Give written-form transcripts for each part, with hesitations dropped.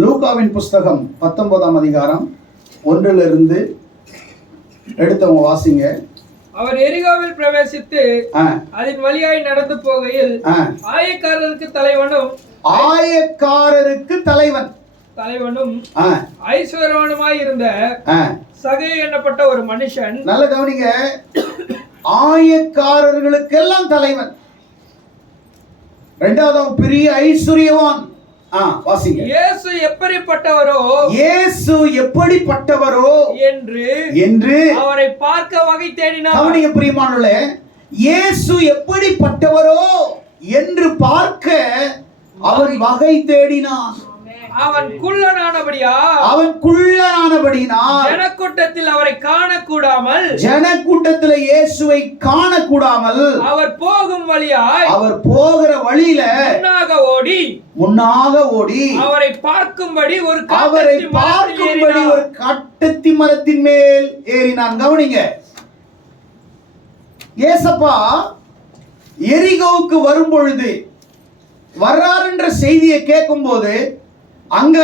லூக்காவின் புஸ்தகம் 19ஆம் அதிகாரம் 1 எடுத்தவங்க வாசிங்க. அவர் எரிகோவில் பிரவேசித்து அதன் வழியாய் நடந்து போகையில் ஆயக்காரருக்கு தலைவனும் ஐஸ்வர்யவானுமாய் இருந்த சகே எண்ணப்பட்ட ஒரு மனுஷன். நல்ல கவனிங்க, ஆயக்காரர்களுக்கெல்லாம் தலைவன், இரண்டாவது பெரிய ஐஸ்வர்யவான். வாசிங்க. இயேசு எப்படிப்பட்டவரோ என்று அவரை பார்க்க வகை தேடினார். கவனிங்க பிரியமானவர்களே, இயேசு எப்படிப்பட்டவரோ என்று பார்க்க அவன் வகை தேடினான். அவன் குள்ளனானபடியால் ஜனக்கூட்டத்தில் அவரை காணக்கூடாமல், ஜனக்கூட்டத்தில் இயேசுவை காணக்கூடாமல் அவர் போகிற வழியில முன்னாக ஓடி அவரை பார்க்கும்படி ஒரு கட்டத்தி மரத்தின் மேல் ஏறினான். கவனிங்க, ஏசப்பா எரிகோவுக்கு வரும் பொழுது வர்றார் என்ற செய்தியை கேட்கும் போது அங்க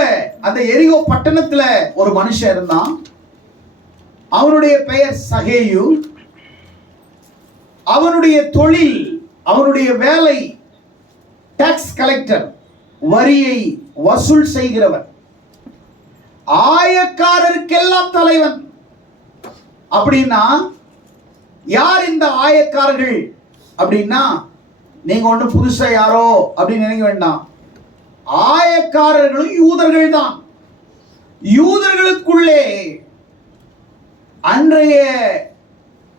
அந்த எரிகோ பட்டணத்துல ஒரு மனுஷன் இருந்தான். அவனுடைய பெயர் சகேயு. அவனுடைய தொழில், அவனுடைய வேலை டாக்ஸ் கலெக்டர், வரியை வசூல் செய்கிறவன், ஆயக்காரருக்கெல்லாம் தலைவன். அப்படின்னா யார் இந்த ஆயக்காரர்கள் அப்படின்னா, நீங்க ஒண்ணு புதுசா யாரோ அப்படின்னு நினைக்க வேண்டாம். ஆயக்காரர்களும் யூதர்கள் தான். யூதர்களுக்குள்ளே அன்றைய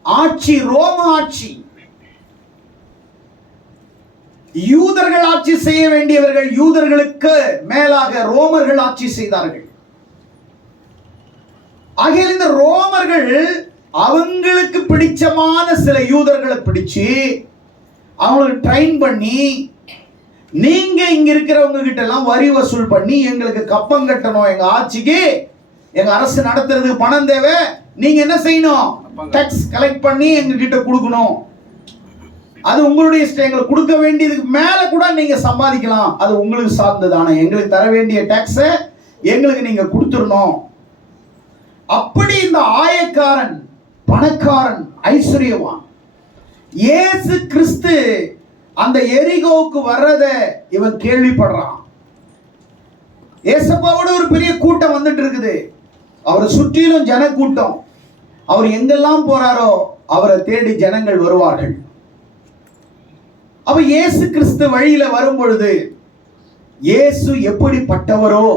ஆட்சி ரோம ஆட்சி. யூதர்கள் ஆட்சி செய்ய வேண்டியவர்கள், யூதர்களுக்கு மேலாக ரோமர்கள் ஆட்சி செய்தார்கள். ஆகையால் இந்த ரோமர்கள் அவங்களுக்கு பிடிச்சமான சில யூதர்களை பிடிச்சு அவங்களுக்கு ட்ரெயின் பண்ணி, நீங்க இங்க இருக்கிறவங்க கிட்ட எல்லாம் வரி வசூல் பண்ணி எங்களுக்கு கப்பம் கட்டணும், எங்க ஆட்சிக்கு எங்க அரசு நடத்துறதுக்கு பணம் தேவை, நீங்க என்ன செய்யணும், டாக்ஸ் கலெக்ட் பண்ணி எங்க கிட்ட கொடுக்கணும். அது உங்களுடைய எங்களுக்கு கொடுக்க வேண்டியதுக்கு மேல கூட நீங்க சம்பாதிக்கலாம், அது உங்களுக்கு சார்ந்தது. ஆனா எங்களுக்கு தர வேண்டிய டாக்ஸ எங்களுக்கு நீங்க கொடுத்துடணும். அப்படி இந்த ஆயக்காரன், பணக்காரன், ஐஸ்வர்யவான் இயேசு கிறிஸ்து அந்த எரிகோவுக்கு வர்றத இவன் கேள்விப்படுறான். ஏசப்பாவோட ஒரு பெரிய கூட்டம் வந்துட்டு இருக்குது. அவரை சுற்றிலும் ஜன கூட்டம். அவர் எங்கெல்லாம் போறாரோ அவரை தேடி ஜனங்கள் வருவார்கள். அவ இயேசு கிறிஸ்து வழியில வரும் பொழுது இயேசு எப்படிப்பட்டவரோ,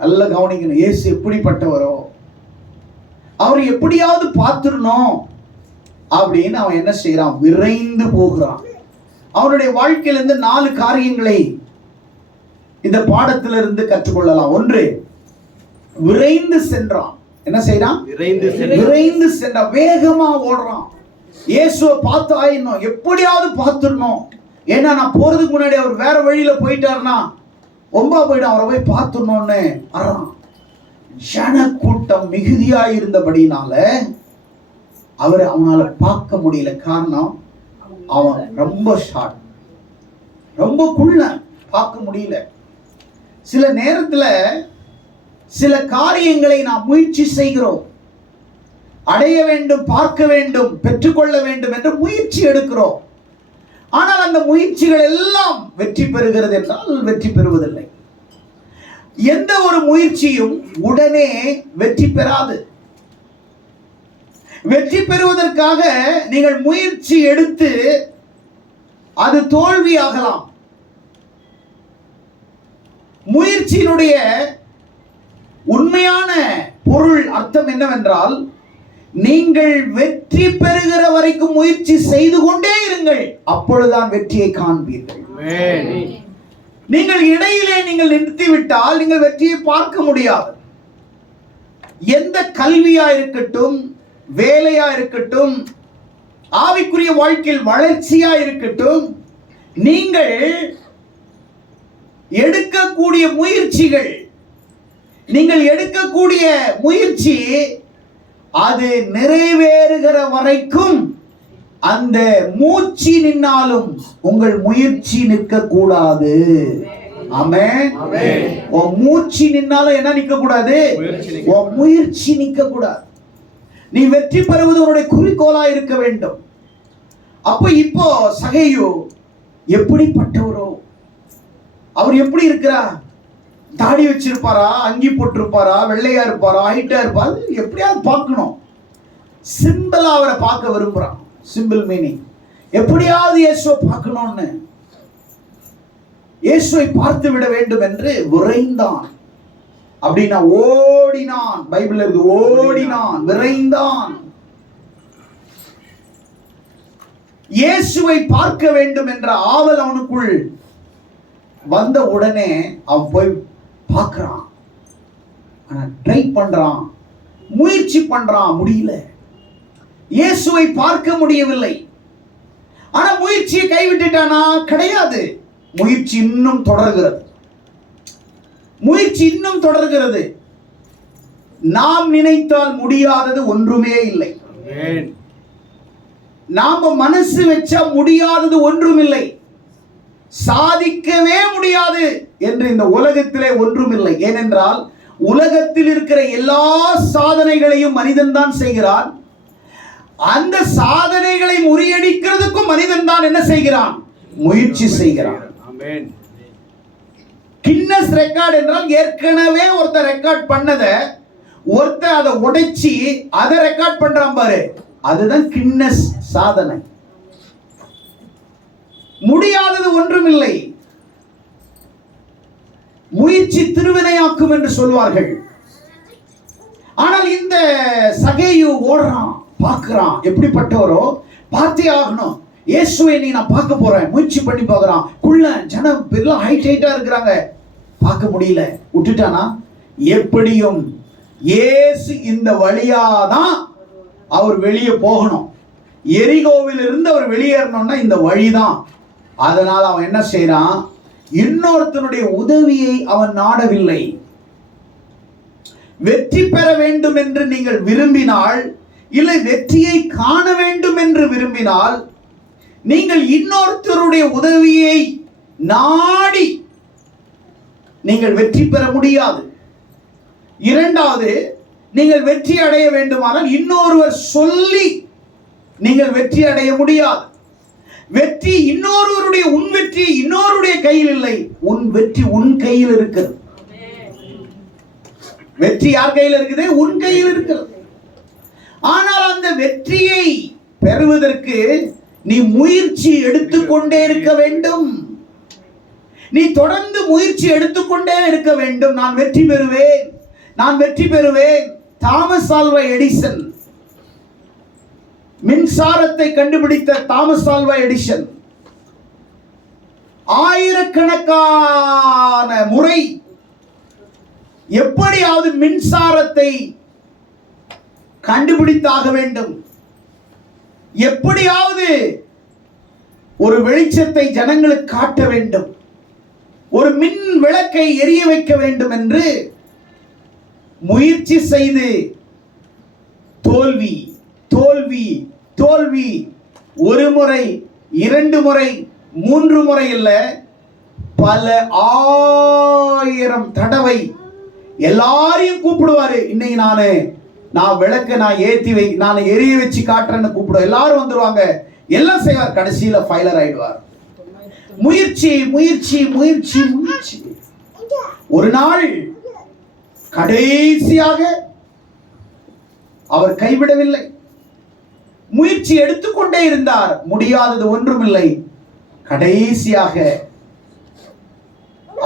நல்ல கவனிக்கணும், இயேசு எப்படிப்பட்டவரோ அவர் எப்படியாவது பார்த்துடணும் அப்படின்னு அவன் என்ன செய்யறான், விரைந்து போகிறான். அவனுடைய வாழ்க்கையிலிருந்து 4 காரியங்களை இந்த பாடத்திலிருந்து கற்றுக்கொள்ளலாம். 1, விரைந்து சென்றான். என்ன செய்யறான்? விரைந்து சென்றான், வேகமா ஓடுறான். இயேசுவை பார்த்து ஆயிடணும், எப்படியாவது பார்த்துடணும். ஏன்னா நான் போறதுக்கு முன்னாடி அவர் வேற வழியில போயிட்டாருன்னா ரொம்ப போயிடும், அவரை போய் பார்த்துடணும்னு வர்றான். ஜன கூட்டம் மிகுதியா இருந்தபடினால அவனால பார்க்க முடியல. காரணம், அவன் ரொம்ப ஷார்ட், ரொம்ப குள்ள, பார்க்க முடியல. சில நேரத்துல சில காரியங்களை நாம் முயற்சி செய்கிறோம், அடைய வேண்டும், பார்க்க வேண்டும், பெற்றுக்கொள்ள வேண்டும் என்று முயற்சி எடுக்கிறோம். ஆனால் அந்த முயற்சிகள் எல்லாம் வெற்றி பெறுகிறது என்றால் வெற்றி பெறுவதில்லை. எந்த ஒரு முயற்சியும் உடனே வெற்றி பெறாது. வெற்றி பெறுவதற்காக நீங்கள் முயற்சி எடுத்து அது தோல்வியாகலாம். முயற்சியினுடைய உண்மையான பொருள், அர்த்தம் என்னவென்றால், நீங்கள் வெற்றி பெறுகிற வரைக்கும் முயற்சி செய்து கொண்டே இருங்கள், அப்பொழுதுதான் வெற்றியை காண்பீர்கள். நீங்கள் இடையிலே நீங்கள் நிறுத்திவிட்டால் நீங்கள் வெற்றியை பார்க்க முடியாது. எந்த கல்வியா இருக்கட்டும், வேலையா இருக்கட்டும், ஆவிக்குரிய வாழ்க்கையில் வளர்ச்சியா இருக்கட்டும், நீங்கள் எடுக்கக்கூடிய முயற்சிகள், நீங்கள் எடுக்கக்கூடிய முயற்சி அது நிறைவேறுகிற வரைக்கும் அந்த மூச்சு நின்னாலும் உங்கள் முயற்சி நிற்க கூடாது. ஆமென். ஆமென். உன் மூச்சு நின்னாலும் என்ன நிக்க கூடாது? உன் முயற்சி நிக்க கூடாது. நீ வெற்றி பெறுவது உன்னுடைய குறிக்கோளா இருக்க வேண்டும். அப்ப இப்போ சகேயு எப்படிப்பட்டவரோ? அவர் எப்படி இருக்கிறார்? தாடி வச்சிருப்பாரா, அங்கி போட்டிருப்பாரா, வெள்ளையா இருப்பாரா, ஹைட்டா இருப்பாரு, எப்படியாவது பார்க்கணும். சிம்பிளா அவரை பார்க்க விரும்புறான். சிம்பிள் மீனிங் எப்படியாவது இயேசுவை பார்க்கணும்னு, இயேசுவை பார்த்து விட வேண்டும் என்று விரைந்தான். அப்படின்னா ஓடினான். பைபிள் இருக்கு, ஓடினான், விரைந்தான். இயேசுவை பார்க்க வேண்டும் என்ற ஆவல் அவனுக்குள் வந்த உடனே அவன் போய் பார்க்கிறான். ஆனா ட்ரை பண்றான், முயற்சி பண்றான், முடியல. இயேசுவை பார்க்க முடியவில்லை. ஆனா முயற்சியை கைவிட்டுட்டானா? கிடையாது. முயற்சி இன்னும் தொடர்கிறது. முயற்சி இன்னும் தொடர்கிறது. நாம் நினைத்தால் முடியாதது ஒன்றுமே இல்லை. நாம மனசு வச்சா முடியாதது ஒன்றுமில்லை. சாதிக்கவே முடியாது என்று இந்த உலகத்திலே ஒன்றுமில்லை. ஏனென்றால் உலகத்தில் இருக்கிற எல்லா சாதனைகளையும் மனிதன் தான் செய்கிறான். அந்த சாதனைகளை முறியடிக்கிறதுக்கும் மனிதன் தான் என்ன செய்கிறான்? முயற்சி செய்கிறான். கின்னஸ் ரெக்கார்ட் என்றால் ஏற்கனவே ஒருத்தர் ரெக்கார்ட் பண்ணதை ஒருத்தர் அதை உடைச்சி அதை ரெக்கார்ட் பண்றான் பாரு, அதுதான் கின்னஸ் சாதனை. முடியாதது ஒன்றுமில்லை. முயற்சி திருவினையாக்கும் என்று சொல்வார்கள். ஆனால் இந்த சகேயு ஓடுறான், பார்க்கிறான். எப்படிப்பட்டவரோ பார்த்தே ஆகணும். இயேசுவை நீ நான் பார்க்க போறேன், முயற்சி பண்ணி பார்க்கறான். குள்ள ஜனம் பெரிய ஹைட்டா இருக்கிறாங்க, பார்க்க முடியல, விட்டுட்டானா? எப்படியும் இயேசு இந்த வழியாதான் அவர் வெளியே போகணும். எரிகோவில் இருந்து அவர் வெளியேறணும்னா இந்த வழிதான். அதனால அவன் என்ன செய்யறான்? இன்னொருத்தனுடைய உதவியை அவன் நாடவில்லை. வெற்றி பெற வேண்டும் என்று நீங்கள் விரும்பினால், இல்லை வெற்றியை காண வேண்டும் என்று விரும்பினால், நீங்கள் இன்னொருத்தருடைய உதவியை நாடி நீங்கள் வெற்றி பெற முடியாது. இரண்டாவது, நீங்கள் வெற்றி அடைய வேண்டுமானால் இன்னொருவர் சொல்லி நீங்கள் வெற்றி அடைய முடியாது. வெற்றி இன்னொருவருடைய, உன் வெற்றி இன்னொருடைய கையில் இல்லை. உன் வெற்றி உன் கையில் இருக்கிறது. வெற்றி யார் கையில் இருக்குது? உன் கையில் இருக்கிறது. ஆனால் அந்த வெற்றியை பெறுவதற்கு நீ முயற்சி எடுத்துக்கொண்டே இருக்க வேண்டும். நீ தொடர்ந்து முயற்சி எடுத்துக்கொண்டே இருக்க வேண்டும். நான் வெற்றி பெறுவேன், நான் வெற்றி பெறுவேன். தாமஸ் ஆல்வா எடிசன், மின்சாரத்தை கண்டுபிடித்த தாமஸ் ஆல்வா எடிசன் ஆயிரக்கணக்கான முறை எப்படியாவது மின்சாரத்தை கண்டுபிடித்தாக வேண்டும், எப்படியாவது ஒரு வெளிச்சத்தை ஜனங்களுக்கு காட்ட வேண்டும், ஒரு மின் விளக்கை எரிய வைக்க வேண்டும் என்று முயற்சி செய்து தோல்வி தோல்வி தோல்வி. ஒரு முறை, இரண்டு முறை, மூன்று முறை இல்ல, பல ஆயிரம் தடவை எல்லாரையும் கூப்பிடுவாரு. இன்னைக்கு நான் விளக்க நான் ஏத்தி நான் எரிய வச்சு காட்டுறேன்னு கூப்பிடுவேன். எல்லாரும் வந்துருவாங்க, எல்லாம் செய்வார். கடைசியில ஃபைலர் ஆயிடுவார். முயற்சி முயற்சி முயற்சி முயற்சி. ஒரு நாள் கடைசியாக அவர் கைவிடவில்லை, முயற்சி எடுத்துக்கொண்டே இருந்தார். முடியாதது ஒன்றுமில்லை. கடைசியாக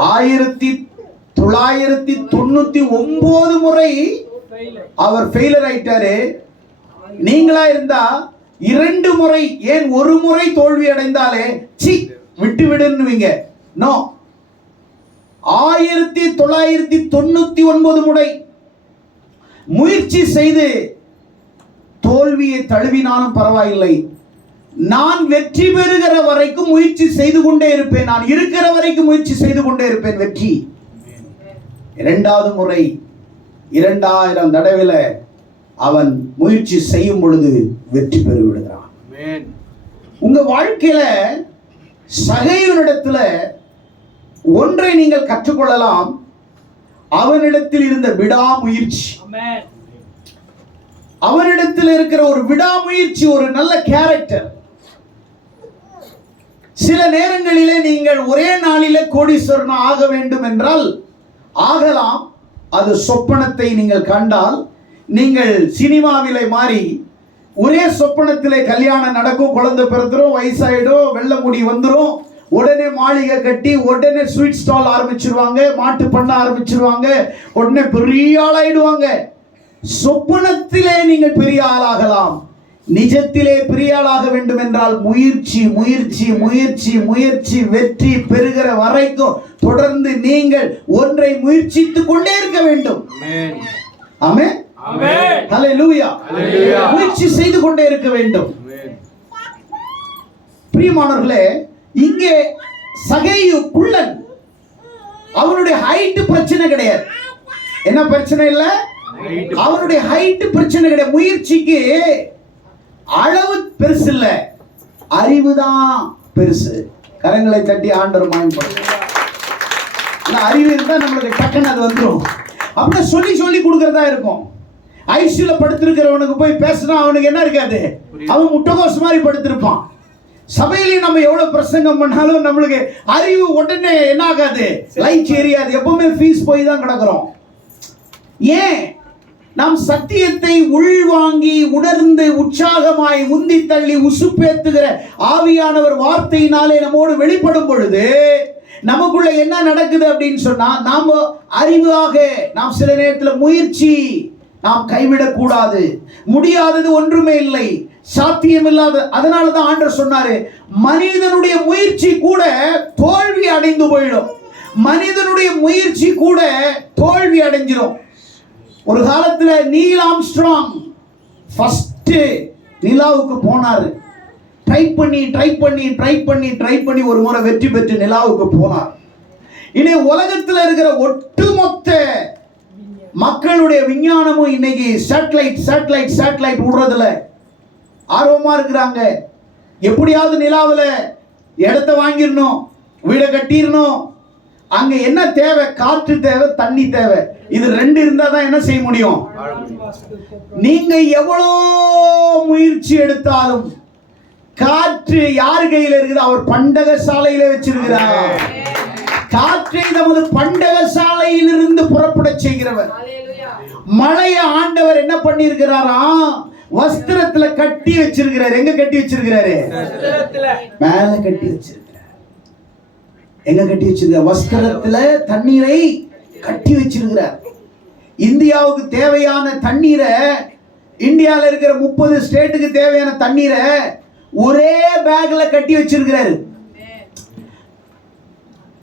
1999 முறை அவர் ஃபெயிலர் ஆயிட்டாரு. நீங்களா இருந்தா 2 முறை, ஏன் 1 முறை தோல்வி அடைந்தாலே சி விட்டு விடுன்னுவீங்க. நோ, 1999 முறை முயற்சி செய்து தோல்வியை தழுவினாலும் பரவாயில்லை, நான் வெற்றி பெறுகிற வரைக்கும் முயற்சி செய்து கொண்டே இருப்பேன், நான் இருக்கிற வரைக்கும் முயற்சி செய்து கொண்டே இருப்பேன். வெற்றி. 2வது முறை 2000 தடவையில அவன் முயற்சி செய்யும் பொழுது வெற்றி பெறு விடுகிறான். உங்க வாழ்க்கையில சகையுனிடத்துல ஒன்றை நீங்கள் கற்றுக்கொள்ளலாம், அவனிடத்தில் இருந்த விடாமுயற்சி. ஆமென். அவனிடத்தில் இருக்கிற ஒரு விடாமுயற்சி, ஒரு நல்ல கேரக்டர். சில நேரங்களிலே நீங்கள் ஒரே நாளிலே கோடீஸ்வரன் ஆக வேண்டும் என்றால் ஆகலாம். அது சொப்பனத்தை நீங்கள் கண்டால், நீங்கள் சினிமாவிலே மாறி ஒரே சொப்பனத்திலே கல்யாணம் நடக்கும், குழந்தை பிறந்துரும், வயசாயிடும், வெள்ளை முடி வந்துடும், உடனே மாளிகை கட்டி, உடனே ஸ்வீட் ஸ்டால் ஆரம்பிச்சிருவாங்க, மாட்டு பண்ண ஆரம்பிச்சிருவாங்க, உடனே பெரிய ஆளாயிடுவாங்க. சொப்பனத்திலே நீங்கள் பெரிய ஆளாகலாம். நிஜத்திலே பெரிய ஆளாக வேண்டும் என்றால் முயற்சி முயற்சி முயற்சி முயற்சி, வெற்றி பெறுகிற வரைக்கும் தொடர்ந்து நீங்கள் ஒன்றை முயற்சித்துக் கொண்டே இருக்க வேண்டும். ஆமென். ஆமென். ஹல்லேலூயா. முயற்சி செய்து கொண்டே இருக்க வேண்டும். பிரியமானவர்களே, இங்கே சகேயு குள்ளன், அவனுடைய ஹைட் பிரச்சனை கிடையாது. என்ன பிரச்சனை இல்ல? அவனுடைய ஹைட் பிரச்சனை கிடையாது. முயற்சிக்கு அளவு பெருசு இல்ல, அறிவுதான் பெருசு. கரங்களை தட்டி ஆண்டவர் மகிமைப்படுத்துங்க. அறிவு இருந்தா நம்மளுக்கு டக்குன்னு அது வந்துடும். அப்படி சொல்லி சொல்லி கொடுக்கறதா இருக்கும். ஐசியூல படுத்திருக்கிறவனுக்கு போய் பேசினா அவனுக்கு என்ன இருக்காது, அவன் முட்டைகோஸ் மாதிரி படுத்திருப்பான். சபையிலேயே நம்ம எவ்வளவு பிரசங்கம் பண்ணாலும் நம்மளுக்கு அறிவு உடனே என்ன ஆகாது, லைட் எரியாது. எப்பவுமே ஃபீஸ் போய் தான் கிடக்கிறோம். ஏன்? நாம் சத்தியத்தை உள்வாங்கி உணர்ந்து உற்சாகமாய் உந்தி தள்ளி உசுப்பேத்துகிற ஆவியானவர் வார்த்தையினாலே நம்மோடு வெளிப்படும் பொழுது நமக்குள்ள என்ன நடக்குது அப்படின்னு சொன்னா, நாம அறிவாக நாம் சில நேரத்தில் முயற்சி நாம் கைவிடக்கூடாது. முடியாதது ஒன்றுமே இல்லை, சாத்தியம் இல்லாத. அதனாலதான் ஆண்டவர் சொன்னாரு, மனிதனுடைய முயற்சி கூட தோல்வி அடைந்து போயிடும். மனிதனுடைய முயற்சி கூட தோல்வி அடைஞ்சிடும். ஒரு காலத்துல நீல் ஆம்ஸ்ட்ராங் ஃபர்ஸ்ட் நிலாவுக்கு போனாரு. ட்ரை பண்ணி ஒரு முறை வெற்றி பெற்று நிலாவுக்கு போனார். இனி உலகத்தில் இருக்கிற ஒட்டுமொத்த மக்களுடைய விஞ்ஞானமும் இன்னைக்கு சேட்டலைட் விடுறதுல ஆர்வமா இருக்கிறாங்க. எப்படியாவது நிலாவில் இடத்தை வாங்கிடணும், வீடை கட்டிடணும். அங்க என்ன தேவை? காற்று தேவை, தண்ணி தேவை. இது ரெண்டு இருந்தா தான் என்ன செய்ய முடியும். நீங்க எவ்வளோ முயற்சி எடுத்தாலும் காற்று யார் கையில் இருக்குது? அவர் பண்டக சாலையில வச்சிருக்கிறார். காற்றை நமது பண்டக சாலையிலிருந்து புறப்பட செய்கிறவர். மழைய ஆண்டவர் என்ன பண்ணி இருக்கிறாரா? வஸ்திரத்துல கட்டி வச்சிருக்கிறார். எங்க கட்டி வச்சிருக்கிறாரு? மேல கட்டி வச்சிருக்கிறார். எங்க கட்டி வச்சிருக்கிறார்? வஸ்திரத்துல தண்ணீரை கட்டி வச்சிருக்கிறார். இந்தியாவுக்கு தேவையான தண்ணீரை, இந்தியாவில் இருக்கிற 30 ஸ்டேட்டுக்கு தேவையான தண்ணீரை ஒரே பேக்ல கட்டி வச்சிருக்கிறாரு.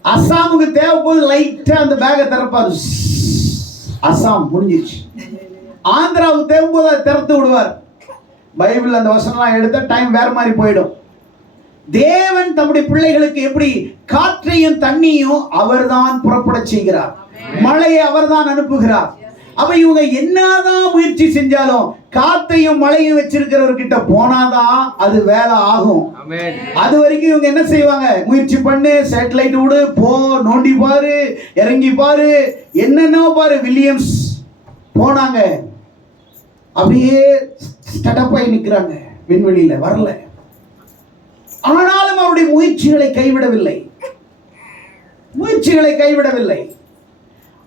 அசாமுக்கு தேவைப்போது லைட்டா அந்த பேக்கை திறப்பாரு, அசாம் முடிஞ்சிச்சு. ஆந்திராவுக்கு தேவைப்போது அதை திறந்து விடுவார். பைபிள் அந்த வசனம்லாம் எடுத்தா டைம் வேற மாதிரி போயிடும். தேவன் தம்முடைய பிள்ளைகளுக்கு எப்படி காற்றையும் தண்ணியும் அவர்தான் புறப்பட செய்கிறார். மழையை அவர்தான் அனுப்புகிறார். அப்ப இவங்க என்னதான் முயற்சி செஞ்சாலும் காத்தையும் மழையும் வச்சிருக்கிறவர்கிட்ட போனாதான் அது வேலை ஆகும். அது வரைக்கும் இவங்க என்ன செய்வாங்க? முயற்சி பண்ணு, சேட்டலைட் விடு, போ, நோண்டி பாரு, இறங்கி பாரு, என்னென்ன பாரு. வில்லியம்ஸ் போனாங்க, அப்படியே ஸ்டடப்பாய் நிற்கிறாங்க, விண்வெளியில வரல. ஆனாலும் அவருடைய முயற்சிகளை கைவிடவில்லை.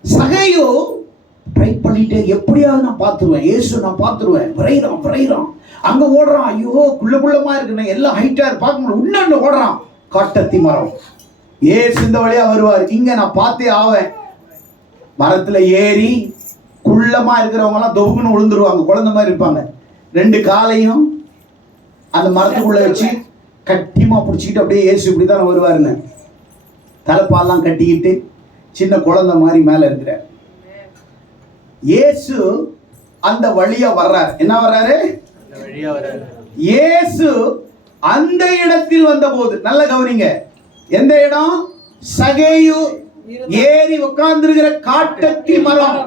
சகேயு ட்ரை பண்ணிட்டு எப்படியாவது நான் பார்த்துருவேன், இயேசு நான் பார்த்துருவேன். விரைறான், அங்க ஓடுறான். ஐயோ குள்ளமா இருக்கு, எல்லாம் ஹைட்டா பார்க்க முடியும். இன்னொன்னு ஓடுறான், காட்டத்தி மரம். ஏசு இந்த வழியா வருவார், இங்க நான் பார்த்தே ஆவேன். மரத்துல ஏறி குள்ளமா இருக்கிறவங்க எல்லாம் தொகுன்னு விழுந்துருவாங்க, குழந்தை மாதிரி இருப்பாங்க. 2 காலையும் அந்த மரத்துக்குள்ள வச்சு கட்டிமா பிடிச்சிக்கிட்டு அப்படியே இயேசு இப்படித்தான் வருவாருன்னு தலைப்பாலாம் கட்டிக்கிட்டு சின்ன குழந்தை மாதிரி மேல இருக்கிறார். இயேசு அந்த வழியா வர்றார். என்ன வர்றாரு? இயேசு அந்த இடத்தில் வந்தபோது, நல்ல கவனிங்க, எந்த இடம்? சகேயு ஏறி உட்கார்ந்திருக்கிற காட்டத்தி மரம்.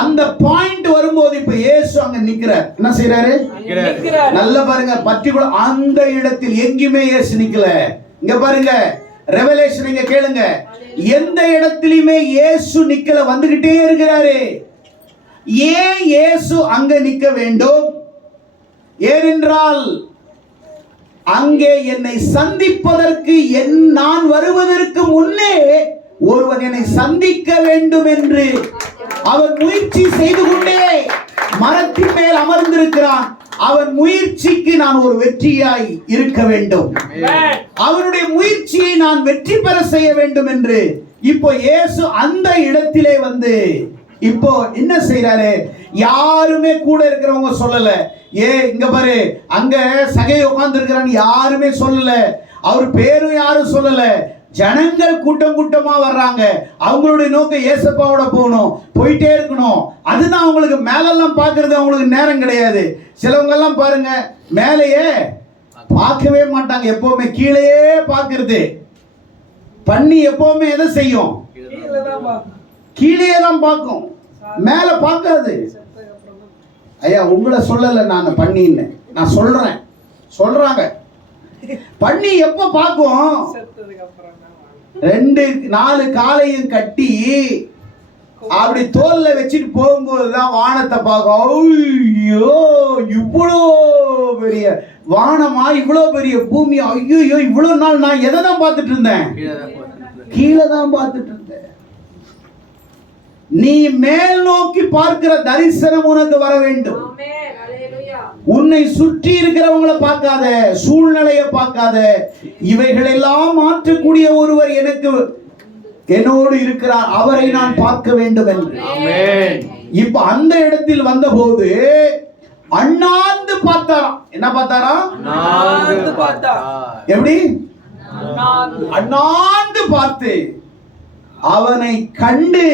அந்த பாயிண்ட் வரும்போது இப்ப இயேசு அங்க நிக்கிறார். என்ன செய்யறாரு? நல்ல பாருங்க, பர்టిక్యులர் அந்த இடத்தில் எங்கேயுமே இயேசு நிக்கல. இங்க பாருங்க, ரெவலேஷன் இங்க கேளுங்க, எந்த இடத்திலுமே இயேசு நிக்கல, வந்துகிட்டே இருக்கிறாரு. ஏன் இயேசு அங்க நிக்க வேண்டும்? ஏனென்றால் அங்கே என்னை சந்திப்பதற்கு நான் வருவதற்கு முன்னே ஒருவன் என்னை சந்திக்க வேண்டும் என்று அவன் முயற்சி செய்து கொண்டே மரத்தின் மேல் அமர்ந்திருக்கிறான். அவன் முயற்சிக்கு நான் ஒரு வெற்றியாய் இருக்க வேண்டும், அவனுடைய முயற்சியை நான் வெற்றி பெற செய்ய வேண்டும் என்று இப்போ இயேசு அந்த இடத்திலே வந்து இப்போ என்ன செய்யறாரு? யாருமே கூட இருக்கிறவங்க சொல்லல, இங்க பாரு அங்க சகை உட்கார்ந்து இருக்கிறான்னு யாருமே சொல்லல, அவர் பேரும் யாரும் சொல்லல. ஜனங்கள் கூட்டம் கூட்டமா வர்றாங்க. அவங்களுடைய நோக்கம் ஏசப்பாவோட போகணும், போயிட்டே இருக்கணும். அதுதான் அவங்களுக்கு. மேலெல்லாம் பார்க்கறது அவங்களுக்கு நேரம் கிடையாது. சிலவங்க எல்லாம் பாருங்க, மேலேயே பார்க்கவே மாட்டாங்க, எப்பவுமே கீழேயே பார்க்கறது. பண்ணி எப்பவுமே எதை செய்யும்? கீழே தான் பார்க்கும், மேல பார்க்காது. ஐயா உங்களை சொல்லல நான் பண்ணின்னு, நான் சொல்றாங்க. பண்ணி எப்ப பார்க்கும்? 2-4 காலையும் கட்டி அப்படி தோல்ல வச்சுட்டு போகும்போதுதான் வானத்தை பார்க்கும். ஐயோ இவ்வளோ பெரிய வானமா, இவ்வளோ பெரிய பூமி, ஐயோ இவ்வளவு நாள் நான் எதை தான் பார்த்துட்டு இருந்தேன்? கீழே தான் பார்த்துட்டு இருந்தேன். நீ மேல் நோக்கி பார்க்கிற தரிசனம் உனக்கு வர வேண்டும். உன்னை சுற்றி இருக்கிறவங்களை பார்க்காத, சூழ்நிலையை பார்க்காத, இவைகள் எல்லாம் மாற்றக்கூடிய ஒருவர் என்னோடு இருக்கிறார், அவரை நான் பார்க்க வேண்டும் என்று. இப்ப அந்த இடத்தில் வந்தபோது அண்ணாந்து பார்த்தாராம். என்ன பார்த்தாராம்? எப்படி? அண்ணாந்து பார்த்து அவனை கண்டு,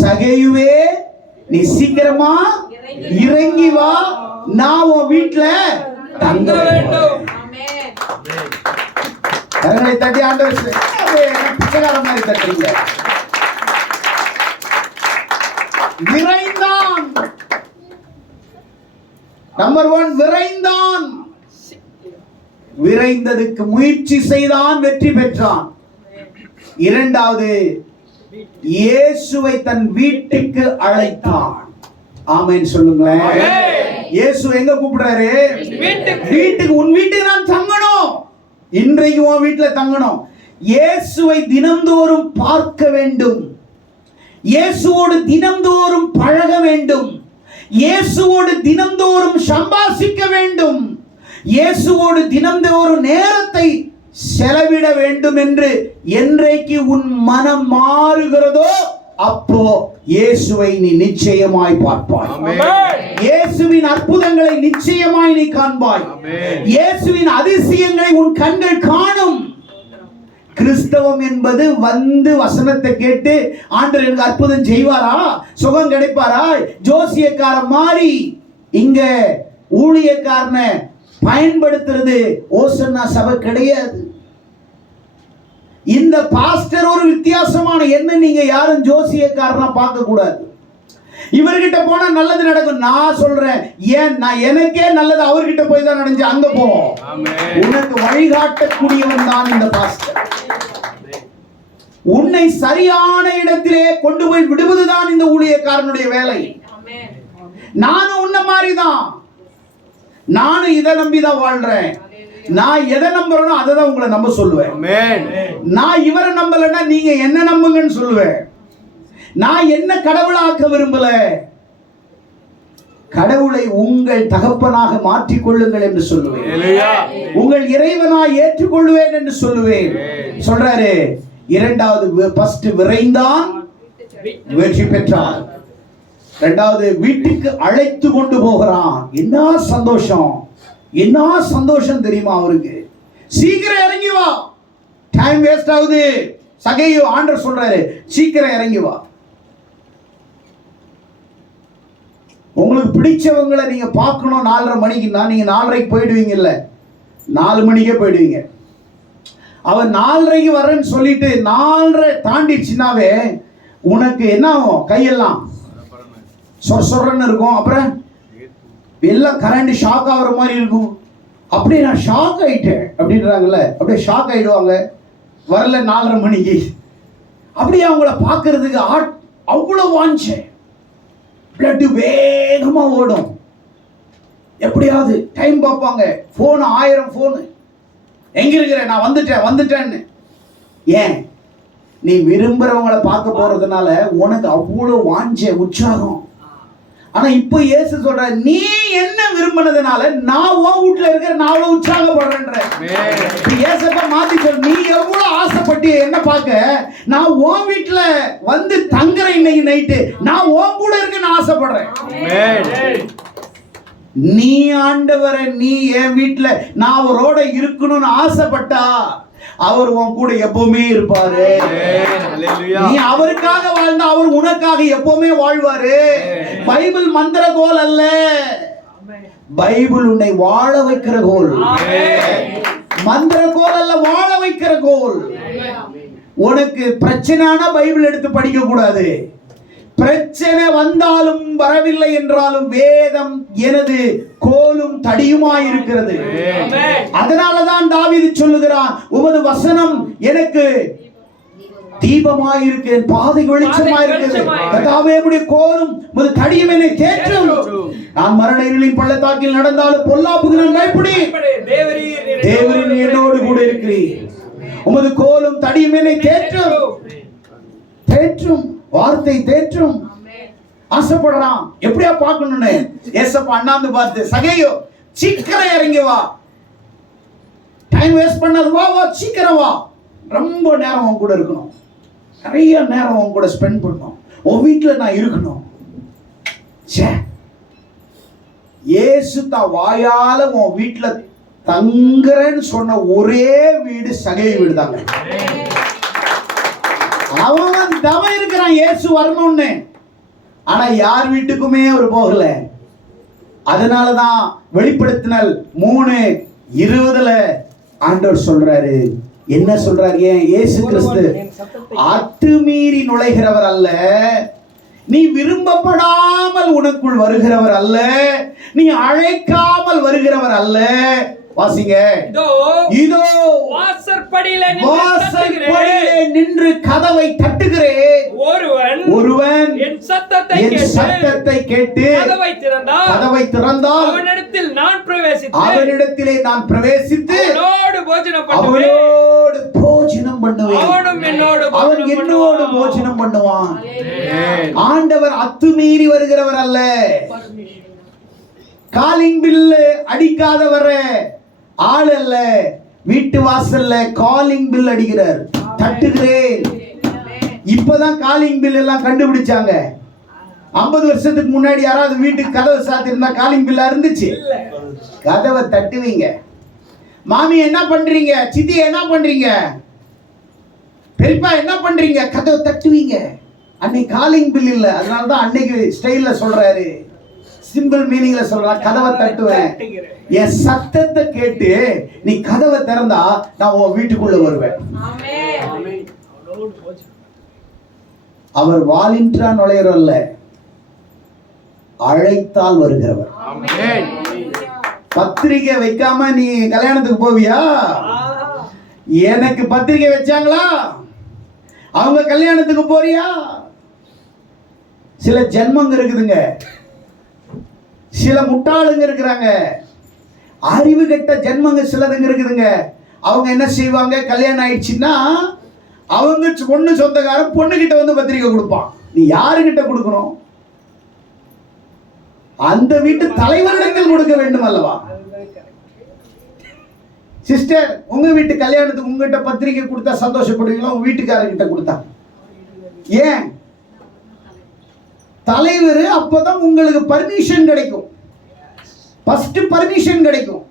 சகையுவே நீ சீக்கிரமா இறங்கி வா, நான் உன் வீட்டுல தங்க வேண்டும். கரங்களை தட்டி ஆண்டவர் பிச்சைக்கார மாதிரி தட்டுறீங்க. விரைந்தான். நம்பர் 1 விரைந்தான். விரைந்ததுக்கு முயற்சி செய்தான், வெற்றி பெற்றான். இரண்டாவது, இயேசுவை தன் வீட்டுக்கு அழைத்தான். ஆமென் சொல்லுங்களேன். இயேசு எங்க கூப்பிடுறாரு? வீட்டுக்கு. உன் வீட்டுக்கு நான் தங்கணும், இன்றைக்கு உன் வீட்டுல தங்கணும். இயேசுவை தினந்தோறும் பார்க்க வேண்டும், இயேசுவோடு தினந்தோறும் பழக வேண்டும், இயேசுவோடு தினந்தோறும் சம்பாஷிக்க வேண்டும், இயேசுவோடு தினந்தோறும் நேரத்தை செலவிட வேண்டும் என்று என்றைக்கு உன் மனம் மாறுகிறதோ அப்போ இயேசுவை நீ நிச்சயமாய் பார்ப்பாய். இயேசுவின் அற்புதங்களை நிச்சயமாய் நீ காண்பாய். இயேசுவின் அதிசயங்களை உன் கண்கள் காணும். கிறிஸ்தவம் என்பது வந்து வசனத்தை கேட்டு ஆண்டவர் எனக்கு அற்புதம் செய்வாரா, சுகம் கிடைப்பாரா, ஜோசியக்காரன் மாறி இங்க ஊழியக்காரனை பயன்படுத்துறது ஓசன்னா சபை கிடையாது. இந்த பாஸ்டர் ஒரு வித்தியாசமான, என்ன நீங்க யாரும் ஜோசியக்காரனா பார்க்க கூடாது. இவர்கிட்ட போனா நல்லது நடக்கும். நான் சொல்றேன், ஏன் நான் எனக்கே நல்லது அவர்கிட்ட போய் தான் நடந்துச்சு. அங்க போ, உனக்கு வழிகாட்டக்கூடியவன் தான் இந்த பாஸ்டர். உன்னை சரியான இடத்திலே கொண்டு போய் விடுவதுதான் இந்த ஊழியக்காரனுடைய வேலை. நானும் உன்ன மாதிரிதான், நானும் இதை நம்பிதான் வாழ்றேன். நான் எதை நம்புறேனோ அதை தான் உங்களை நம்ப சொல்லுவேன். நான் இவரை நம்பலன்னா நீங்க என்ன நம்புங்கன்னு சொல்லுவேன். நான் என்ன கடவுளாக்க விரும்பல, கடவுளை உங்கள் தகப்பனாக மாற்றிக் கொள்ளுங்கள் என்று சொல்லுவேன். உங்கள் இறைவனாய் ஏற்றுக்கொள்வேன் என்று சொல்லுவேன். சொல்றாரு. இரண்டாவது, ஃபர்ஸ்ட் விரைந்தான், வெற்றி பெற்றான். இரண்டாவது, வீட்டுக்கு அழைத்து கொண்டு போகிறான். என்ன சந்தோஷம், என்ன சந்தோஷம் தெரியுமா அவருக்கு? சீக்கிரம் இறங்கி வா, டைம் வேஸ்ட் ஆகுது. சகையோ ஆண்டவர் சொல்றாரு, சீக்கிரம் இறங்கி வா. உங்களுக்கு பிடிச்சவங்களை நீங்க பார்க்கணும் 4:30 மணிக்குன்னா நீங்க 4:30க்கு போயிடுவீங்கல்ல, 4 மணிக்கே போயிடுவீங்க. அவன் 4:30க்கு வரேன்னு சொல்லிட்டு 4:30 தாண்டிடுச்சுனாவே உனக்கு என்ன ஆகும்? கையெல்லாம் சொரன்னு இருக்கும். அப்புறம் எல்லாம் கரண்ட் ஷாக் ஆகிற மாதிரி இருக்கும். அப்படியே நான் ஷாக் ஆயிட்டேன் அப்படின்றாங்கல்ல, அப்படியே ஷாக் ஆயிடுவாங்க. வரல 4:30 மணிக்கு. அப்படியே அவங்கள பார்க்கறதுக்கு அவ்வளவு வாஞ்சேன். பிளட் வேகமா ஓடும். எப்படியாவது டைம் பார்ப்பாங்க. போன் 1000 போனு. எங்க இருக்கிற? நான் வந்துட்டேன்னு. ஏன்? நீ விரும்புறவங்களை பார்க்க போறதுனால உனக்கு அவ்வளவு வாஞ்ச உற்சாகம். ஆனா இப்போ இயேசு சொல்ற, நீ என்ன விரும்பினதுனால நான் உன் வீட்டுல இருக்கிற, நான் அவ்வளவு உற்சாகப்படுறேன்ற. இயேசப்பா மாத்தி சொல், நீ எவ்வளவு ஆசைப்பட்டு என்ன பார்க்க, நான் உன் வீட்டுல வந்து தங்குறேன் இன்னைக்கு நைட்டு, நான் உன் கூட இருக்க நான் ஆசைப்படுறேன். நீ ஆண்டவரை, நீ என் வீட்டுல நான் அவரோட இருக்கணும்னு ஆசைப்பட்டா அவர் உன் கூட எப்பவுமே இருப்பாரு. நீ அவருக்காக வாழ்ந்தா அவர் உனக்காக எப்பவுமே வாழ்வாரு. பைபிள் மந்திர கோல் அல்ல, பைபிள் உன்னை வாழ வைக்கிற கோல். மந்திர கோல் அல்ல, வாழ வைக்கிற கோல். உனக்கு பிரச்சனைனா பைபிள் எடுத்து படிக்க கூடாது. பிரச்சனை வந்தாலும் வரவில்லை என்றாலும் வேதம் எனது கோலும் தடியுமாய் இருக்கிறது. அதனாலதான் தாவீது சொல்லுகிறான், உமது வசனம் எனக்கு தீபமாய் இருக்கு, பாதை வெளிச்சமாய் இருக்கிறது. கர்த்தாவே, உம்முடைய கோலும் உமது தடியும் என்னை தேற்றும். நான் மரண இருளின் பள்ளத்தாக்கில் நடந்தாலும் பொல்லாப்புக்கு நான் பயப்படேன். தேவரீர் என்னோடு கூட இருக்கிறீர். உமது கோலும் தடியும் என்னை தேற்றும். வார்த்தை தேற்றும். ஆசைப்படுறான். எப்படியா பார்க்கணும்னு ஏசப்பா அண்ணாந்து பார்த்து, சகையோ சீக்கிரம் இறங்கி வா, டைம் வேஸ்ட் பண்ணாது, வா சீக்கிரம் வா. ரொம்ப நேரம் உன் கூட இருக்கணும், நிறைய நேரம் உன் கூட ஸ்பெண்ட் பண்ணணும், உன் வீட்டுல நான் இருக்கணும். இயேசு தான் வாயால உன் வீட்டுல தங்குறேன்னு சொன்ன ஒரே வீடு சகை வீடு தாங்க. அவன் தவம் இருக்கிறான் இயேசு வரணும்னு. ஆனா யார் வீட்டுக்குமே அவர் போகல. அதனாலதான் வெளிப்படுத்தினல் 3:20 ஆண்டவர் சொல்றாரு, என்ன சொல்றாரு? ஏன் இயேசு கிறிஸ்து அத்துமீறி நுழைகிறவர் அல்ல, நீ விரும்பப்படாமல் உனக்குள் வருகிறவர் அல்ல, நீ அழைக்காமல் வருகிறவர் அல்ல. வாசிங்க. இதோ வாசற்படியிலே நின்று கதவை தட்டுகிறேன். ஒருவன் என் சத்தத்தை கேட்டு கதவை திறந்தால் அவனிடத்திலே நான் பிரவேசித்து அவனோடு போஜனம் பண்ணுவேன், அவன் என்னோடு போஜனம் பண்ணுவான். ஆண்டவர் அத்துமீறி வருகிறவர் அல்ல, காலிங் பில் அடிக்காதவர ஆள் அல்ல. வீட்டு வாசல்ல காலிங் பில் அடிக்கிறார், தட்டுகிறேன். இப்பதான் காலிங் பில் எல்லாம் கண்டுபிடிச்சாங்க. 50 வருஷத்துக்கு முன்னாடி யாராவது வீட்டுக்கு கதவை சாத்திருந்தா காலிங் பில்லா இருந்துச்சு? கதவை தட்டுவீங்க. மாமி என்ன பண்றீங்க, சித்தி என்ன பண்றீங்க, பெரியப்பா என்ன பண்றீங்க, கதவை தட்டுவீங்க. அன்னைக்கு காலிங் பில் இல்ல. அதனாலதான் அன்னைக்கு ஸ்டைல்ல சொல்றாரு, சிம்பிள் மீனிங்ல சொல்றான், கதவை தட்டுவேன். என் சத்தத்தை கேட்டு நீ கதவை திறந்தா நான் உன் வீட்டுக்குள்ள வருவேன். அவர் வாலின்றா நுழையறல்ல, அழைத்தால் வருகிறவர். பத்திரிகை வைக்காம நீ கல்யாணத்துக்கு போவியா? எனக்கு பத்திரிகை வச்சாங்களா, அவங்க கல்யாணத்துக்கு போறியா? சில ஜென்மங்க இருக்குதுங்க, சில முட்டாளுங்க இருக்கிறாங்க, அறிவு கெட்ட ஜென்மங்க சிலதுங்க இருக்குதுங்க. அவங்க என்ன செய்வாங்க, கல்யாணம் ஆயிடுச்சுன்னா அவங்க பொண்ணு சொந்தக்காரன் பொண்ணுகிட்ட வந்து பத்திரிக்கை கொடுப்பான். நீ யாருகிட்ட கொடுக்கணும்? அந்த வீட்டு தலைவரிடத்தில் கொடுக்க வேண்டும் அல்லவா? சிஸ்டர், உங்க வீட்டு கல்யாணத்துக்கு உங்ககிட்ட பத்திரிக்கை கொடுத்தா சந்தோஷப்படுவீங்களா, உங்க வீட்டுக்காரர்கிட்ட கொடுத்தா? ஏன்? தலைவர் அப்பதான் உங்களுக்கு பர்மிஷன் கிடைக்கும். ஃபர்ஸ்ட் பர்மிஷன் கிடைக்கும்.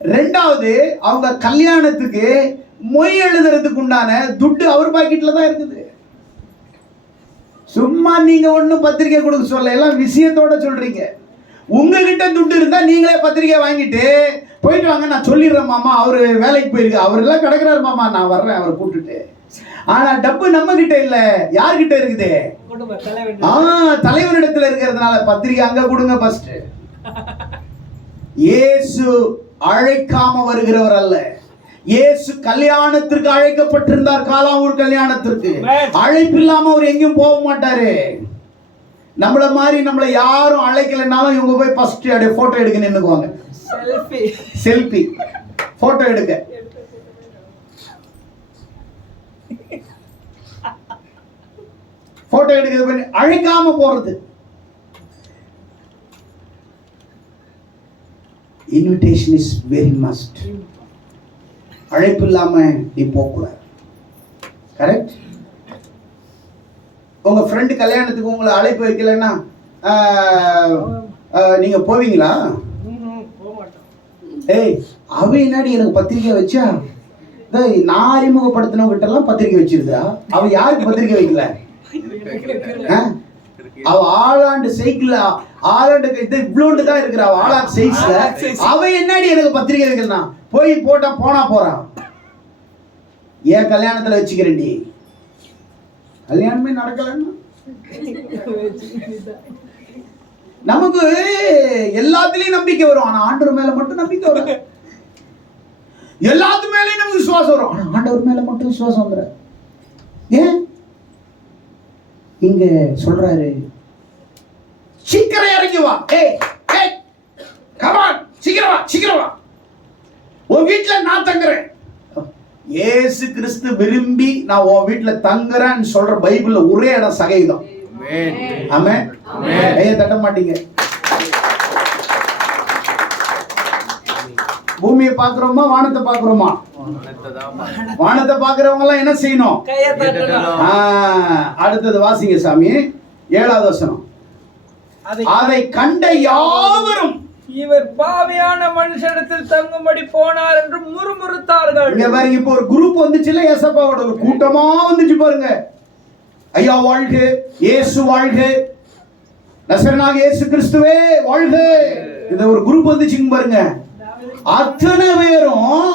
ரெண்டாவது, அவங்க கல்யாணத்துக்கு மொய் எழுதுறதுக்கு உண்டான துட்டு அவர் பாக்கெட்ல தான் இருக்குது. சும்மா நீங்க ஒன்னும் பத்திரிக்கை கொடுக்க சொல்ல, எல்லாம் விஷயத்தோட சொல்றீங்க. உங்ககிட்ட துட்டு இருந்தா நீங்களே பத்திரிக்கை வாங்கிட்டு போயிட்டு வாங்க, நான் சொல்லிடுறேன் மாமா, அவரு வேலைக்கு போயிருக்கு, அவர் எல்லாம் கிடக்குறாரு மாமா, நான் வர்றேன் அவரை கூப்பிட்டுட்டு. ஆனா டப்பு நம்ம கிட்ட இல்ல, யார்கிட்ட இருக்குது? தலைவரிடத்துல இருக்கிறதுனால பத்திரிக்கை அங்க கொடுங்க ஃபர்ஸ்ட். இயேசு அழைக்காம வருகிறவர் அல்ல, இயேசு கல்யாணத்திற்கு அழைக்கப்பட்டிருந்தார். காலாவூர் கல்யாணத்திற்கு அழைப்பு இல்லாம அவர் எங்கேயும் போக மாட்டாரு. நம்மள மாதிரி நம்மள யாரும் அழைக்கலைன்னாலும் இவங்க போய் ஃபர்ஸ்ட் அப்படியே போட்டோ எடுக்க நின்னுக்குவாங்க. செல்ஃபி போட்டோ எடுக்க. போட்டோ எடுக்கிறது பண்ணி அழைக்காம போறது. Invitation is very must. அழைப்பு இல்லாம நீ போகக்கூடாது. கரெக்ட்? உங்க ஃப்ரெண்டு கல்யாணத்துக்கு உங்களை அழைப்பு வைக்கலன்னா நீங்க போவீங்களா? ஏய், அவ என்னடி எனக்கு பத்திரிக்கை வச்சா? நான் அறிமுகப்படுத்தினவங்கிட்ட எல்லாம் பத்திரிக்கை வச்சிருக்கா. அவ யாருக்கு பத்திரிக்கை வைக்கல? அவ ஆளாண்டு சைக்கிள் ஆளாண்டு இவ்வளோண்டு தான் இருக்கிற ஆளாண்டு சைஸ்ல அவ என்னடி எனக்கு பத்திரிக்கை வைக்கலாம்? போய் போனா போறான். ஏன் கல்யாணத்துல வச்சுக்கிறேன்டி? கல்யாணமே நடக்கலன்னா நமக்கு எல்லாத்துலயும் நம்பிக்கை வரும். ஆனா ஆண்டவர் மேல மட்டும் நம்பிக்கை வரும். எல்லாத்து மேலயும் நமக்கு விசுவாசம் வரும். ஆனா ஆண்டவர் மேல மட்டும் விசுவாசம் வந்துற. ஏன் இங்க சொல்றாரு, சீக்கிரம் இறங்கி வா. ஏய் ஏய் கம் ஆன், சீக்கிரம் வா. உன் வீட்டுல நான் தங்குறேன். இயேசு கிறிஸ்து விரும்பி நான் உன் வீட்டுல தங்குறேன்னு சொல்ற பைபிள்ல ஒரே இடம் சகைதான். ஆமென். கையை தட்ட மாட்டீங்க. பூமியை பாக்குறோமா வானத்தை பாக்குறோமா? வானத்தை பாக்குறவங்க எல்லாம் என்ன செய்யணும்? அடுத்தது வாசிங்க சாமி. 7வது வசனம். அதை கண்ட யாவரும் இவர் பாவியான மனுஷனிடத்தில் தங்கும்படி போனார் என்று முறுமுறுத்தார்கள். இங்க பாருங்க, இப்போ ஒரு குரூப் வந்துச்சுல, ஏசப்பாவோட ஒரு கூட்டமா வந்துச்சு பாருங்க. ஐயா வாழ்க, இயேசு வாழ்க, நசரேயனாகிய இயேசு கிறிஸ்துவே வாழ்க. இந்த ஒரு குரூப் வந்துச்சுங்க பாருங்க. அத்தனை பேரும்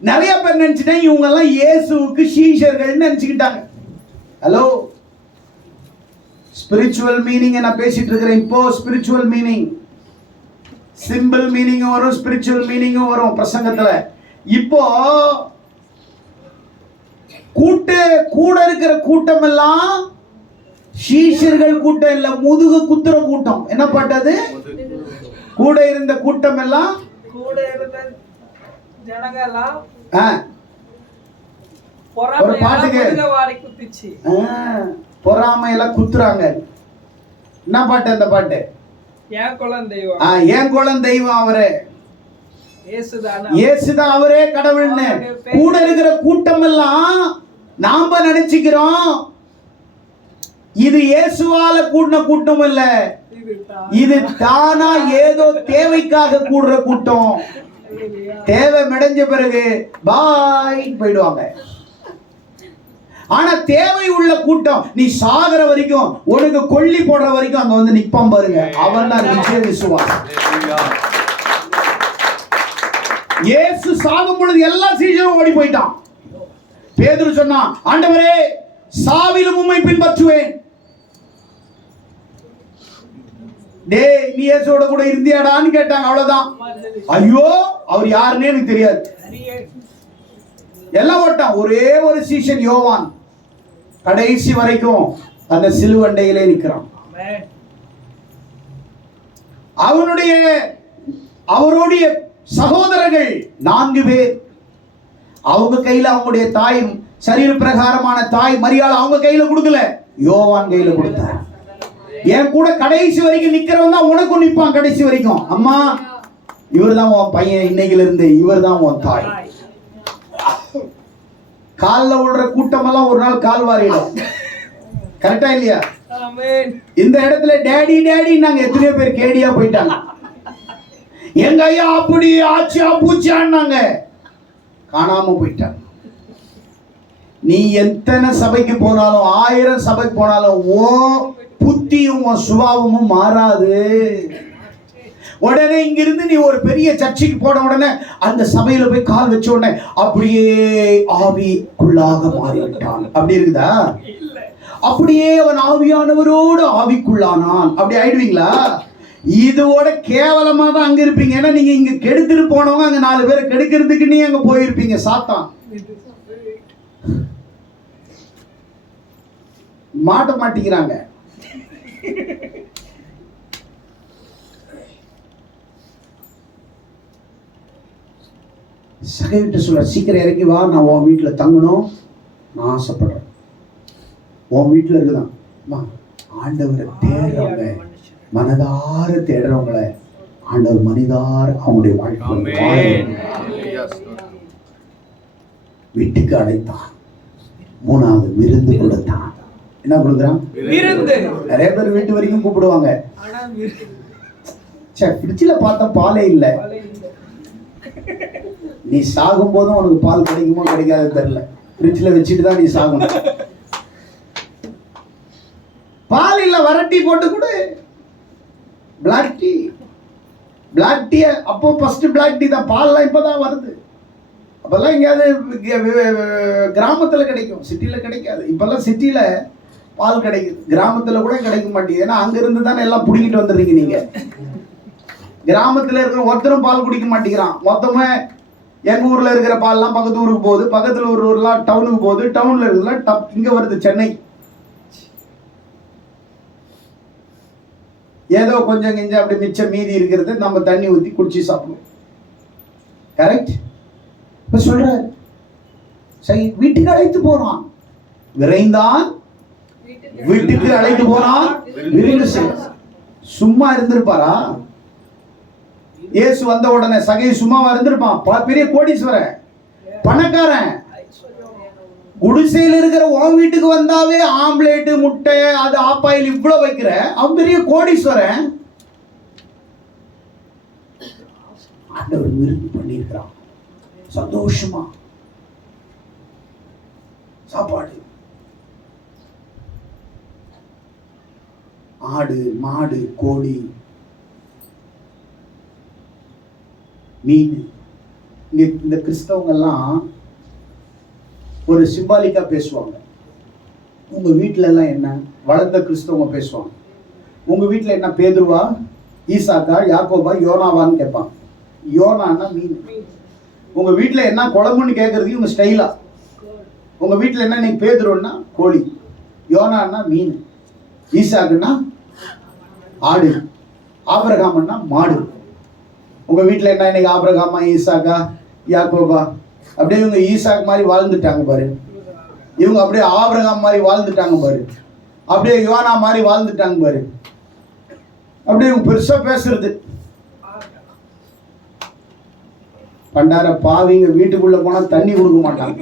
நிறைய பேர் நினைச்சிட்டாங்க இவங்க எல்லாம் இயேசுவுக்கு சீஷர்கள் நினைச்சுக்கிட்டாங்க. ஹலோ, ஸ்பிரிச்சுவல் மீனிங் நான் பேசிட்டு இருக்கிறேன். இப்போ ஸ்பிரிச்சுவல் மீனிங், சிம்பிள் மீனிங்கும் வரும், ஸ்பிரிச்சுவல் மீனிங்கும் வரும் பிரசங்கத்துல. இப்போ கூட இருக்கிற கூட்டம் எல்லாம் சீஷர்கள் கூட்டம் இல்ல, முதுகு குத்துற கூட்டம். என்ன பாட்டது? கூட இருந்த கூட்டம் எல்லாம், கூட இருந்த ஜனங்க எல்லாம் ஒரு பாட்டுக்கு பொறாமையில குத்துறாங்க. என்ன பாட்டு அந்த பாட்டு? ஏன் குலம் தெய்வம் அவரே, இயேசுதான் அவரே கடவுள்னு. கூட இருக்கிற கூட்டம் எல்லாம் நாம நினைச்சுக்கிறோம் இது இயேசுவால கூட்டின கூட்டம் இல்ல, இது தானா ஏதோ தேவைக்காக கூடுற கூட்டம். தேவை மடைஞ்ச பிறகு பாய் போயிடுவாங்க. ஆனா தேவை உள்ள கூட்டம், நீ சாகர வரைக்கும், உனக்கு கொல்லி போடுற வரைக்கும் அங்க வந்து நிப்பான் பாருங்க, அவன் தான் நிச்சய விசுவாசம். இயேசு சாகும் பொழுது எல்லா சீஷரும் ஓடி போயிட்டான். பேதுரு சொன்னான், ஆண்டவரே சாவிலும் உம்மை பின்பற்றுவேன். டேய், நீ இயேசுவோட கூட இருந்தியாடான்னு கேட்டாங்க. அவ்வளவுதான். ஐயோ, அவர் யாருன்னே எனக்கு தெரியாது. எல்லாம் ஓட்டான். ஒரே ஒரு சீஷன் யோவான் கடைசி வரைக்கும் அந்த சிலுவண்டையிலே நிற்கிறான். அவருடைய சகோதரர்கள் 4 பேர். அவங்க கையில அவங்களுடைய தாய், சரீர பிரகாரமான தாய் மரியாள் அவங்க கையில கொடுக்கல, யோவான் கையில கொடுத்தார். என் கூட கடைசி வரைக்கும் நிக்கிறவன் தான் உனக்கும் நிப்பான் கடைசி வரைக்கும். அம்மா, இவர் தான் உன் பையன், இன்னைக்குல இருந்து இவர் தான் உன் தாய். கால்ல விழுற கூட்டம் எல்லாம் ஒரு நாள் கால் வாரிடும். கரெக்டா இல்லையா? இந்த இடத்துல டேடி டேடி நாங்க எத்தனையோ பேர் கேடியா போயிட்டாங்க. எங்க ஐயா அப்படி ஆச்சா பூச்சான்னாங்க, காணாம போயிட்டாங்க. நீ எத்தனை சபைக்கு போனாலும், 1000 சபைக்கு போனாலும் ஓ புத்தியும் சுபாவமும் மாறாது. உடனே இங்கிருந்து நீ ஒரு பெரிய சர்ச்சைக்கு போன உடனே அந்த சபையில போய் கால் வச்ச உடனே அப்படியே ஆவிக்குள்ளாக மாறிவிட்டான். அப்படி இருக்குதா? அப்படியே அவன் ஆவியானவரோடு ஆவிக்குள்ளானான். அப்படி ஆயிடுவீங்களா? இதோட கேவலமா தான் அங்க இருப்பீங்க. ஏன்னா நீங்க இங்க கெடுத்துட்டு போனவங்க அங்க 4 பேரை கெடுக்கிறதுக்கு நீ அங்க போயிருப்பீங்க. சாத்தான் மாட்ட மாட்டிக்கிறாங்க. சகைவிட்டு சொல்ற, சீக்கிரம் இறங்கி வா, நான் உன் வீட்டுல தங்கணும், நான் ஆசைப்படுறேன். உன் வீட்டுல இருக்குதான் ஆண்டவரை தேடுறவங்க, மனதார தேடுறவங்களை ஆண்டவர் மனிதார அவங்களுடைய வாழ்க்கை வீட்டுக்கு அழைத்தான். 3வது விருந்து கொடுத்தான். என்ன கொடுக்குறான்? நிறைய பேர் வீட்டு வரைக்கும் கூப்பிடுவாங்க. ஃப்ரிட்ஜில் பார்த்தா பாலே இல்லை. நீ சாகும் போதும் உனக்கு பால் கிடைக்குமோ கிடைக்காது தெரியல. ஃப்ரிட்ஜில் வச்சுட்டு தான் நீ சாகணும். பால் இல்ல, வரட்டி போட்டு கொடு. பிளாக் டீ, பிளாக் டீ அப்போ ஃபர்ஸ்ட் பிளாக் டீ தான். பால்லாம் இப்பதான் வருது. அப்பெல்லாம் எங்கேயாவது கிராமத்துல கிடைக்கும், சிட்டில கிடைக்காது. இப்பெல்லாம் சிட்டில பால் கிடைக்குது, கிராமத்துல கூட கிடைக்க மாட்டேங்குது. ஏன்னா அங்க இருந்து தானே எல்லாம் புடிங்கிட்டு வந்துடுறீங்க நீங்க. கிராமத்துல இருக்கிற ஒருத்தரும் பால் குடிக்க மாட்டேங்கிறான். மொத்தமா எங்க ஊர்ல இருக்கிற பால்லாம் பக்கத்து ஊருக்கு போகுது, பக்கத்துல ஒரு ஊர்லாம் டவுனுக்கு போகுது, டவுன்ல இருக்கிறதுலாம் இங்க வருது சென்னை. ஏதோ கொஞ்சம் கொஞ்சம் அப்படி மிச்சம் மீதி இருக்கிறது நம்ம தண்ணி ஊற்றி குடிச்சு சாப்பிடுவோம். கரெக்ட்? இப்ப சொல்ற சரி, வீட்டுக்கு அழைத்து போறான். விரைந்தான் வீட்டுக்கு அழைத்து போனான். சும்மா இருந்திருப்பாரா? இயேசு வந்த உடனே சகை சும்மாவா இருந்திருப்பான்? பெரிய கோடீஸ்வரன், பணக்காரன். குடிசையில் இருக்கிற உன் வீட்டுக்கு வந்தாவே ஆம்லேட்டு, முட்டை, அது ஆப்பாயில் இவ்வளவு வைக்கிற அவன் பெரிய கோடீஸ்வரன். ஆண்டவர் விருந்து பண்ணியிருக்கிறான். சந்தோஷமா சாப்பாடு, ஆடு, மாடு, கோழி, மீன். இந்த கிறிஸ்தவங்கெல்லாம் ஒரு சிம்பாலிக்கா பேசுவாங்க. உங்க வீட்டுல எல்லாம் என்ன? வளர்ந்த கிறிஸ்தவங்க பேசுவாங்க. உங்க வீட்டுல என்ன, பேதுருவா, ஈசாக்கா, யாக்கோபா, யோனாவான்னு கேட்பாங்க. யோனான்னா மீன். உங்க வீட்டுல என்ன குழம்புன்னு கேட்கறதுக்கு இவங்க ஸ்டைலா. உங்க வீட்டுல என்ன, நீ பேதுருன்னா கோழி, யோனான்னா மீன், ஈசாக்குன்னா ஆடு, ஆபிரகாம்னா மாடு. உங்க வீட்டுல என்ன, இன்னைக்கு ஆபிரகாமா, ஈசாக்கா, யாக்கோபா? அப்படியே இவங்க ஈசாக் மாதிரி வாழ்ந்துட்டாங்க பாரு, இவங்க அப்படியே ஆபிரகாம் மாதிரி வாழ்ந்துட்டாங்க பாரு, அப்படியே யோனா மாதிரி வாழ்ந்துட்டாங்க பாரு. அப்படியே இவங்க பெருசா பேசுறது. பண்டார பாவிங்க வீட்டுக்குள்ள போனா தண்ணி கொடுக்க மாட்டாங்க,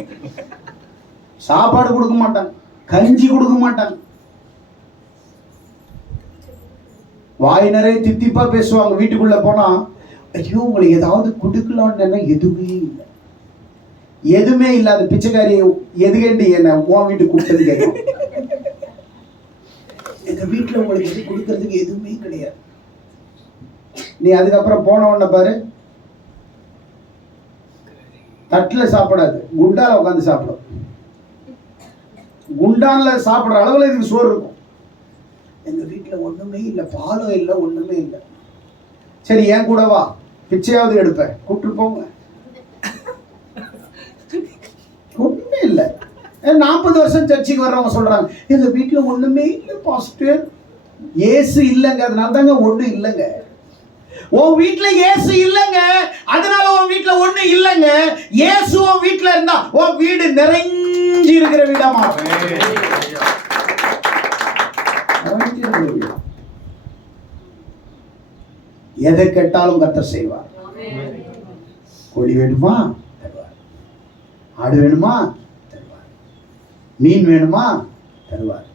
சாப்பாடு கொடுக்க மாட்டாங்க, கஞ்சி கொடுக்க மாட்டாங்க. வாய் நிறைய தித்திப்பா பேசுவாங்க. வீட்டுக்குள்ள போனா ஐயோ உங்களுக்கு ஏதாவது கொடுக்கலான்னு எதுவுமே இல்லை. எதுவுமே இல்லாத பிச்சைக்காரி எதுகேண்டு என்ன உன் வீட்டுக்கு கூப்பிட்டது கேட்கும். எங்க வீட்டுல உங்களுக்கு எது கொடுக்கறதுக்கு எதுவுமே கிடையாது. நீ அதுக்கப்புறம் போன உடனே பாரு, தட்டுல சாப்பிடாது, குண்டால உட்காந்து சாப்பிடும். குண்டான்ல சாப்பிடுற அளவுல இதுக்கு சோறு இருக்கும். எங்க வீட்டுல ஒண்ணுமே இல்லை, பாலும் இல்லை, ஒண்ணுமே இல்லை. சரி ஏன் கூட வா, பிச்சையாவது எடுப்பேன், கூப்பிட்டு போங்க. ஒண்ணுமே இல்லை. 40 வருஷம் சர்ச்சுக்கு வர்றவங்க சொல்றாங்க எங்க வீட்டுல ஒண்ணுமே இல்லை பாஸ்டர். இயேசு இல்லைங்க, அதனால தாங்க ஒண்ணு இல்லைங்க. உன் வீட்டுல இயேசு இல்லைங்க, அதனால உன் வீட்டுல ஒண்ணு இல்லைங்க. இயேசு உன் வீட்டுல இருந்தா உன் வீடு நிறைஞ்சி இருக்கிற வீடா மாறும். எதை கேட்டாலும் கர்த்தர் செய்வார். கோழி வேணுமா தருவார், ஆடு வேணுமா தருவார், மீன் வேணுமா தருவார்,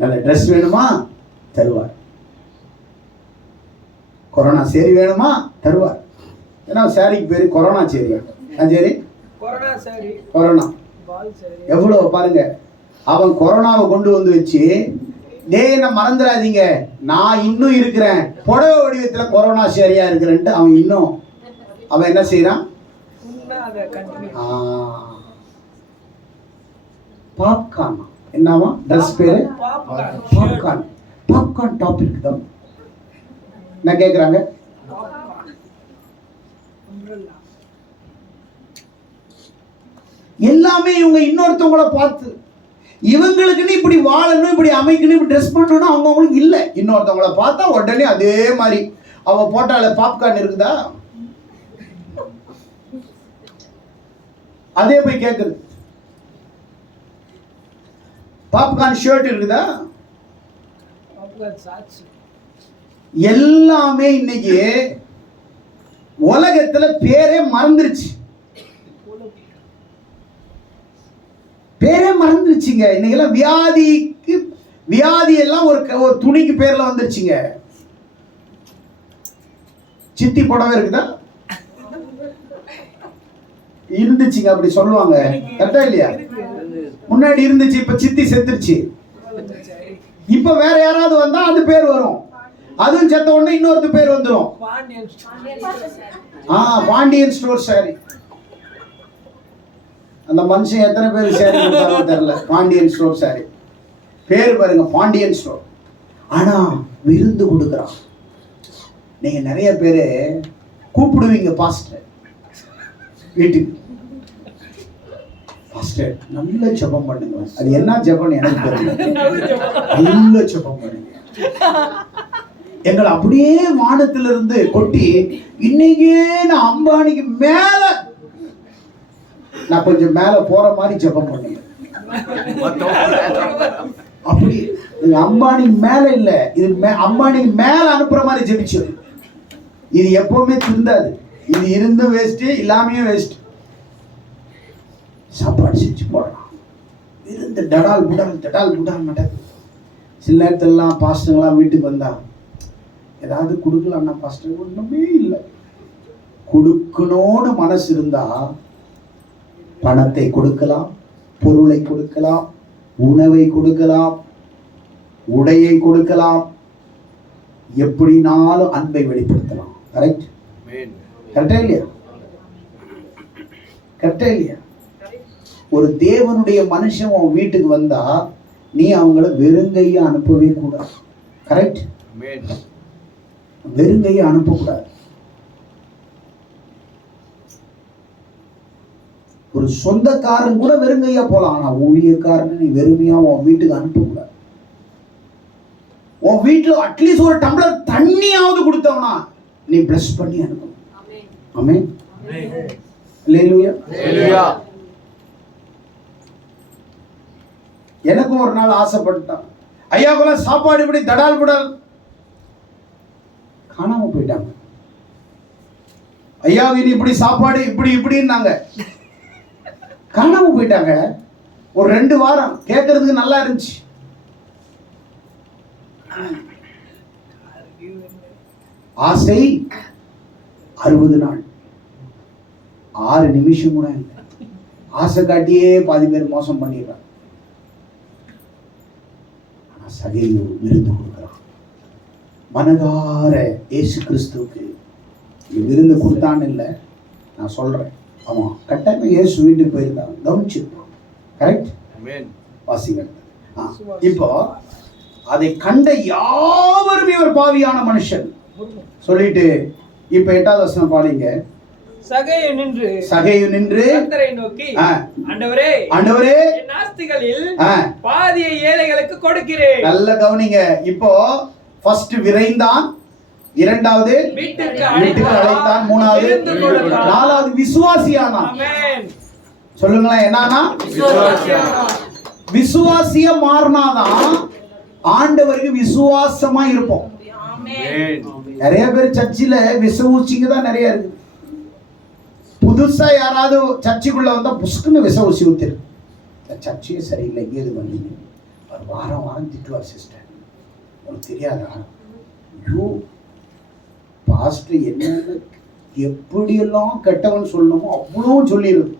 நல்ல ட்ரெஸ் வேணுமா தருவார், கொரோனா சேரி வேணுமா தருவார். ஏன்னா சாரிக்கு பேரு கொரோனா சேரி. சரி, கொரோனா எவ்வளவு பாருங்க. அவன் கொரோனாவை கொண்டு வந்து வச்சு, டேய் என்ன மறந்துடாதீங்க, நான் இன்னும் இருக்கிறேன், புடவை வடிவத்துல கொரோனா சரியா இருக்கிறேன்ட்டு அவன் என்ன செய்யறான்? பாப்கார்ன். என்னவா ட்ரெஸ் பேரு? பாப்கார்ன். பாப்கார்ன் டாபிக் தான். என்ன கேட்குறாங்க? எல்லாமே இவங்க இன்னொருத்தவங்கள பார்த்து இவங்களுக்குன்னு இப்படி வாழணும், இப்படி அமைக்கணும், இப்படி ட்ரெஸ் பண்ணணும் அவங்களுக்கு இல்லை. இன்னொருத்தவங்கள பார்த்தா உடனே அதே மாதிரி அவ போட்டால பாப்கார்ன் இருக்குதா, அதே போய் கேட்குறது. பாப்கார்ன் ஷர்ட் இருக்குதா, எல்லாமே இன்னைக்கு உலகத்துல பேரே மறந்துருச்சு. பேரே மறந்துருச்சுங்க. இன்னைக்கெல்லாம் வியாதி எல்லாம் ஒரு துணிக்கு பேர்ல வந்துருச்சுங்க. சித்தி புடவை இருக்குதா, இருந்துச்சுங்க அப்படி சொல்லுவாங்க. கரெக்டா இல்லையா? முன்னாடி இருந்துச்சு, இப்ப சித்தி செத்துருச்சு. இப்ப வேற யாராவது வந்தா அது பேர் வரும். அதுவும் செத்த உடனே இன்னொரு பேர் வந்துடும். Pandian store sorry. அந்த மனுஷன் எத்தனை பேர் சாரி கொடுத்தாரோ தெரியல. பாண்டியன் ஸ்டோர் சாரி பேர் பாருங்க, பாண்டியன் ஸ்டோர். ஆனா விருந்து கொடுக்குறான். நீங்க நிறைய பேரு கூப்பிடுவீங்க பாஸ்டர் வீட்டுக்கு. பாஸ்டர் நல்ல ஜெபம் பண்ணுங்க. அது என்ன ஜெபம் எனக்கு தெரியல. நல்ல ஜெபம் பண்ணுங்க. எங்களை அப்படியே வானத்திலிருந்து கொட்டி இன்னைக்கே நான் அம்பானிக்கு மேல, நான் கொஞ்சம் மேல போற மாதிரி ஜெபம் பண்ணுங்க. அப்படி அம்பானி மேல இல்ல, இது அம்பானிக்கு மேல அனுப்புற மாதிரி ஜெபிச்சு. இது எப்பவுமே திருந்தாது. இது இருந்து வேஸ்ட், இல்லாமையும் வேஸ்ட். சாப்பாடு செஞ்சு போடலாம், இருந்து டடால் புடால் மாட்டாது. சில நேரத்திலலாம் பாஸ்டர்லாம் வீட்டுக்கு வந்தா ஏதாவது கொடுக்கலாம்னா பாஸ்டர் ஒண்ணுமே இல்லை. கொடுக்கணும்னு மனசு இருந்தா பணத்தை கொடுக்கலாம், பொருளை கொடுக்கலாம், உணவை கொடுக்கலாம், உடையை கொடுக்கலாம், எப்படினாலும் அன்பை வெளிப்படுத்தலாம். கரெக்ட்? கரெக்டா இல்லையா? கரெக்டா இல்லையா? ஒரு தேவனுடைய மனுஷன் உன் வீட்டுக்கு வந்தா நீ அவங்கள வெறுங்கையா அனுப்பவே கூடாது. கரெக்ட்? வெறுங்கையா அனுப்பக்கூடாது. ஒரு சொந்தக்காரன் கூட வெறுங்கையா போலாம். ஆனா ஊழியக்காரன் நீ வெறுமையா உன் வீட்டுக்கு அனுப்பக்கூடாது. உன் வீட்டுல அட்லீஸ்ட் ஒரு டம்ளர் தண்ணியாவது கொடுத்தவனா நீ பிளஸ் பண்ணி அனுப்பணும். ஆமென். அல்லேலூயா. அல்லேலூயா. எனக்கும் ஒரு நாள் ஆசைப்பட்டான், ஐயா போல சாப்பாடு இப்படி தடால் புடால், காணாம போயிட்டாங்க. ஐயா இது இப்படி சாப்பாடு இப்படி இப்படின்னாங்க, காணாம போயிட்டாங்க. ஒரு 2 வாரம் கேட்கறதுக்கு நல்லா இருந்துச்சு. ஆசை 60 நாள், 6 நிமிஷம் கூட இல்லை. ஆசை காட்டியே பாதி பேர் மோசம் பண்ணிடுறாங்க. சகையு விருந்து கொடுக்கிறான். மனதார இயேசு கிறிஸ்துவுக்கு விருந்து கொடுத்தான்னு இல்லை, நான் சொல்றேன். அவன் கட்டாயமா இயேசு வீட்டுக்கு போயிருந்தான், கவனிச்சிருப்பான். கரெக்ட்? வாசிங்க. இப்போ அதை கண்ட யாவரும் இவர் பாவியான மனுஷன் சொல்லிட்டு இப்ப 8வது வசனம் பாருங்க. சகையு நின்று கர்த்தரை நோக்கி, ஆண்டவரே என் ஆஸ்திகளில் பாதியை ஏழைகளுக்கு கொடுக்கிறேன். நல்ல கவனிங்க. இப்போ ஃபர்ஸ்ட் விரைந்தான், 2வது வீட்டுக்கு அழைத்தான், 3வது 4வது விசுவாசியானான். ஆமென். சொல்லுங்களேன், என்னன்னா விசுவாசியா மாறினாதான் ஆண்டவருக்கு விசுவாசமா இருப்போம். நிறைய பேர் சர்ச்சில விசுவாசிங்க தான் நிறைய இருக்கு. புதுசா யாராவது சர்ச்சுக்குள்ள வந்தா புஷ்குன்னு விச ஊசி ஊத்திரு. சர்ச்சையே சரியில்லை, எங்கேது பண்ணீங்க, ஒரு வாரம் திட்டுவார். சிஸ்டர் உனக்கு தெரியாதா, ஐயோ பாஸ்டர் என்ன எப்படியெல்லாம் கெட்டவன் சொல்லணுமோ அவ்வளவும் சொல்லிடுது.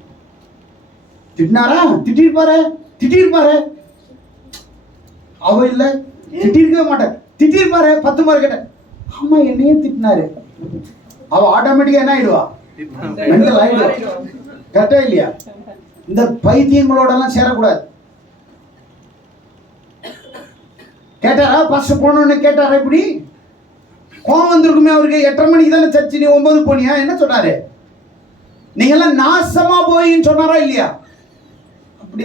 திட்டினாரா, திட்டிருப்பாரு. அவ இல்ல திட்டிருக்கவே மாட்டேன், திட்டிருப்பாரு 10 முறை கேட்ட. ஆமா என்னையும் திட்டினாரு. அவ ஆட்டோமேட்டிக்கா என்ன ஆயிடுவா, மெண்டல் ஆயிடுவா. கரெக்டா இல்லையா? இந்த பைத்தியங்களோட எல்லாம் சேரக்கூடாது. கேட்டாரா பாஸ்டர் போனோன்னு கேட்டாரா, இப்படி கோவம் வந்திருக்குமே அவருக்கு. 8:30 மணிக்கு தானே சர்ச்சு, நீ 9 போனியா? என்ன சொன்னாரு? நீங்க எல்லாம் நாசமா போயின்னு சொன்னாரா இல்லையா? அப்படி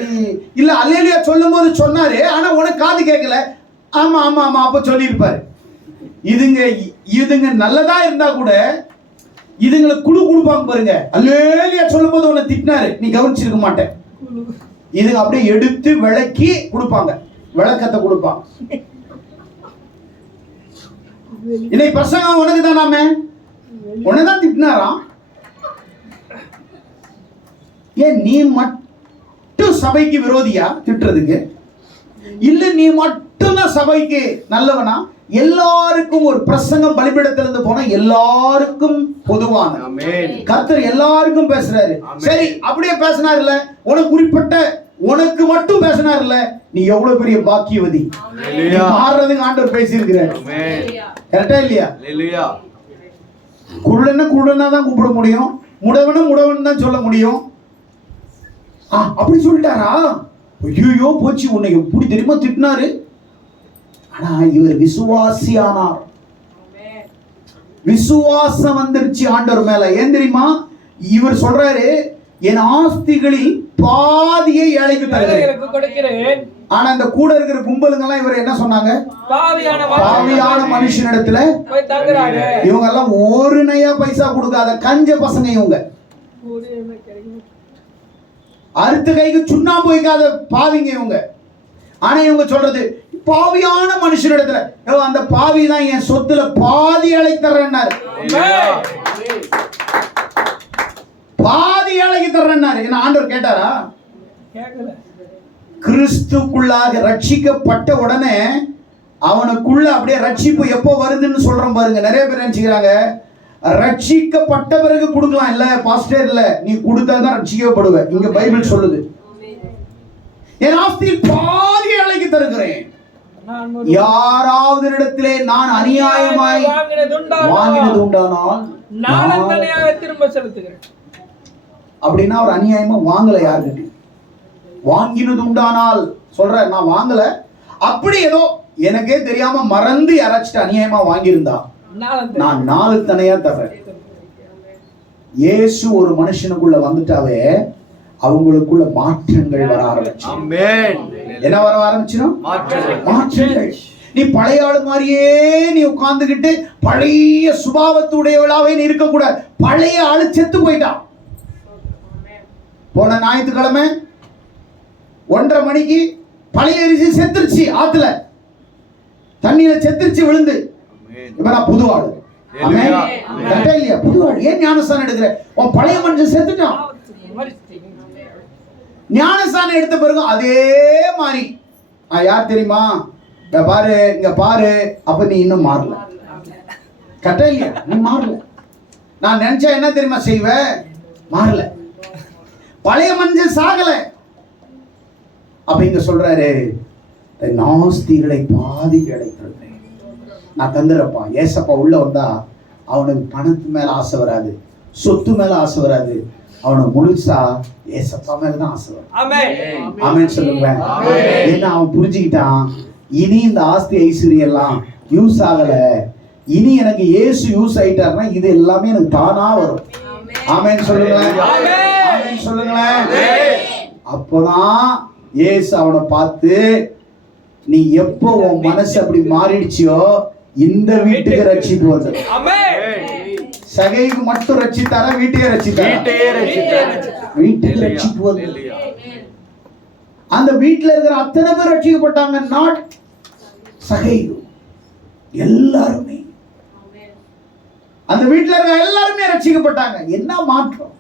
இல்ல, அல்லேலூயா சொல்லும் போது சொன்னாரு, ஆனா உனக்கு காது கேட்கல. ஆமா ஆமா ஆமா, அப்ப சொல்லியிருப்பாரு. இதுங்க நல்லதா இருந்தா கூட இதுங்களை குழு கொடுப்பாங்க பாருங்க. அல்லேலூயா சொல்லும் போது உன்னை திட்டினாரு, நீ கவனிச்சிருக்க மாட்டேன். இதுங்க அப்படியே எடுத்து விளக்கி கொடுப்பாங்க, விளக்கத்தை கொடுப்பாங்க. இன்னைக்கு பசங்க உனக்கு தானாமே, உனதான் திட்டினாராம். ஏன் நீ மட்டும் சபைக்கு விரோதியா திட்டுறதுக்கு? இல்ல நீ மட்டும்தான் சபைக்கு நல்லவனா? எல்லாருக்கும் ஒரு பிரசங்கம் பலிபீடத்திலிருந்து போனா எல்லாருக்கும் பொதுவான கர்த்தர் எல்லாருக்கும் பேசுறாரு. சரி, அப்படியே பேசினார்ல, உனக்கு குறிப்பிட்ட உனக்கு மட்டும் பேசினார்ல, நீ எவ்வளவு பெரிய பாக்கியவதி. மாறுறதுக்கு ஆண்டவர் பேசியிருக்கிறார். கரெக்டா இல்லையா? குருடன குருடனா தான் கூப்பிட முடியும், முடவன முடவன் தான் சொல்ல முடியும். அப்படி சொல்லிட்டாரா? ஐயோ போச்சு, உன்னை எப்படி தெரியுமா திட்டினாரு. ஆனா இவர் விசுவாசியானார். விசுவாசம் வந்துருச்சு ஆண்டவர் மேல. ஏன் தெரியுமா? இவர் சொல்றாரு, என் ஆஸ்திகளில் பாதியை ஏழைக்கு தருகிறேன். ஆனா இந்த கூட இருக்கிற கும்பலுங்க எல்லாம் இவர் என்ன சொன்னாங்க? பாவியான மனுஷனிடத்துல இவங்க எல்லாம் ஒரு நயா பைசா கொடுக்காத கஞ்ச பசங்க இவங்க. அறுத்து கைக்கு சுண்ணாம்பு வைக்காத பாவிங்க இவங்க. ஆனா இவங்க சொல்றது, பாவியான மனுஷனிடத்துல, அந்த பாவி தான் என் சொத்துல பாதி ஏழைக்கு தர்றேன்னாரு. பாதி ஏழைக்கு தர்றேன்னாரு. என்ன ஆண்டவர் கேட்டாரா? கிறிஸ்துக்குள்ளாக ரட்சிக்கப்பட்ட உடனே அவனுக்குள்ள அப்படியே ரட்சிப்பு எப்போ வருதுன்னு சொல்றோம் பாருங்க. நிறைய பேர் நினைச்சுக்கிறாங்க ரட்சிக்கப்பட்ட பிறகு கொடுக்கலாம். இல்ல பாஸ்டர், இல்ல, நீ கொடுத்தாதான் ரட்சிக்கப்படுவ. இங்க பைபிள் சொல்லுது, என் ஆஸ்தியில் பாதி ஏழைக்கு தருகிறேன். யாராவது இடத்திலே நான் அநியாயமாய் வாங்கினது உண்டானால் திரும்ப செலுத்துகிறேன். அப்படின்னா அவர் அநியாயமா வாங்கல. யாருக்கிட்ட வாங்கினது உண்டானால் சொல்ற, நான் வாங்கல, அப்படி ஏதோ எனக்கே தெரியாம மறந்து யாராச்சும் அநியாயமா வாங்கியிருந்தா நான் 4 தனையா தர்றேன். இயேசு ஒரு மனுஷனுக்குள்ள வந்துட்டாவே அவங்களுக்குள்ள மாற்றங்கள் வர ஆரம்பிச்சு. என்ன வர ஆரம்பிச்சுனா? மாற்றங்கள். நீ பழைய ஆளு மாதிரியே நீ உட்கார்ந்துகிட்டு பழைய சுபாவத்துடையவளாவே நீ இருக்க கூடாது. பழைய ஆளு செத்து போயிட்டான். போன ஞாயிற்றுக்கிழமை 1:30 மணிக்கு பழைய அரிசி செத்துருச்சு, ஆத்துல தண்ணியில செத்துருச்சு விழுந்து. இப்ப நான் புது ஆளு. இல்லையா? புது ஆளு. ஏன் ஞானஸ்தானம் எடுக்கிற? உன் பழைய மனுஷன் செத்துட்டான். ஞானஸ்தானம் எடுத்த பிறகு அதே மாதிரி யார் தெரியுமா? பாரு, இங்க பாரு. அப்ப நீ இன்னும் மாறல. கரெக்டா இல்லையா? நீ மாறல. நான் நினைச்சா என்ன தெரியுமா செய்வ? மாறல. பழைய மனுஷன் சாகல. அப்ப இங்க சொல்றாரு, நாஸ்திகளை பாதி கிடைத்திருந்தேன், நான் தந்துறப்பா. ஏசப்பா உள்ள வந்தா அவனுக்கு பணத்து மேல ஆசை வராது, சொத்து மேல ஆசை வராது. அவனுக்கு முழுசா ஏசப்பா மேலதான் ஆசை வரும். ஆமென் சொல்லுங்க. ஏன்னா அவன் புரிஞ்சுக்கிட்டான், இனி இந்த ஆஸ்தி ஐஸ்வர்யம் எல்லாம் யூஸ் ஆகல, இனி எனக்கு இயேசு யூஸ் ஆயிட்டாருன்னா இது எல்லாமே எனக்கு தானா வரும். ஆமென் சொல்லுங்களேன். ஆமென் சொல்லுங்களேன். அப்போதான் இயேசு அவனை பார்த்து, நீ எப்போ உன் மனசு அப்படி மாறிடுச்சியோ இந்த வீட்டுக்கு ரட்சிப்பு வந்தது. சகைக்கு மட்டும் ரட்சித்தாரா? வீட்டையே ரட்சித்தாரா? வீட்டுக்கு ரட்சிப்பு வந்தது. அந்த வீட்டுல இருக்கிற அத்தனை பேர் ரட்சிக்கப்பட்டாங்க. நாட் சகை, எல்லாருமே. அந்த வீட்டுல இருக்கிற எல்லாருமே ரட்சிக்கப்பட்டாங்க. என்ன மாற்றம்!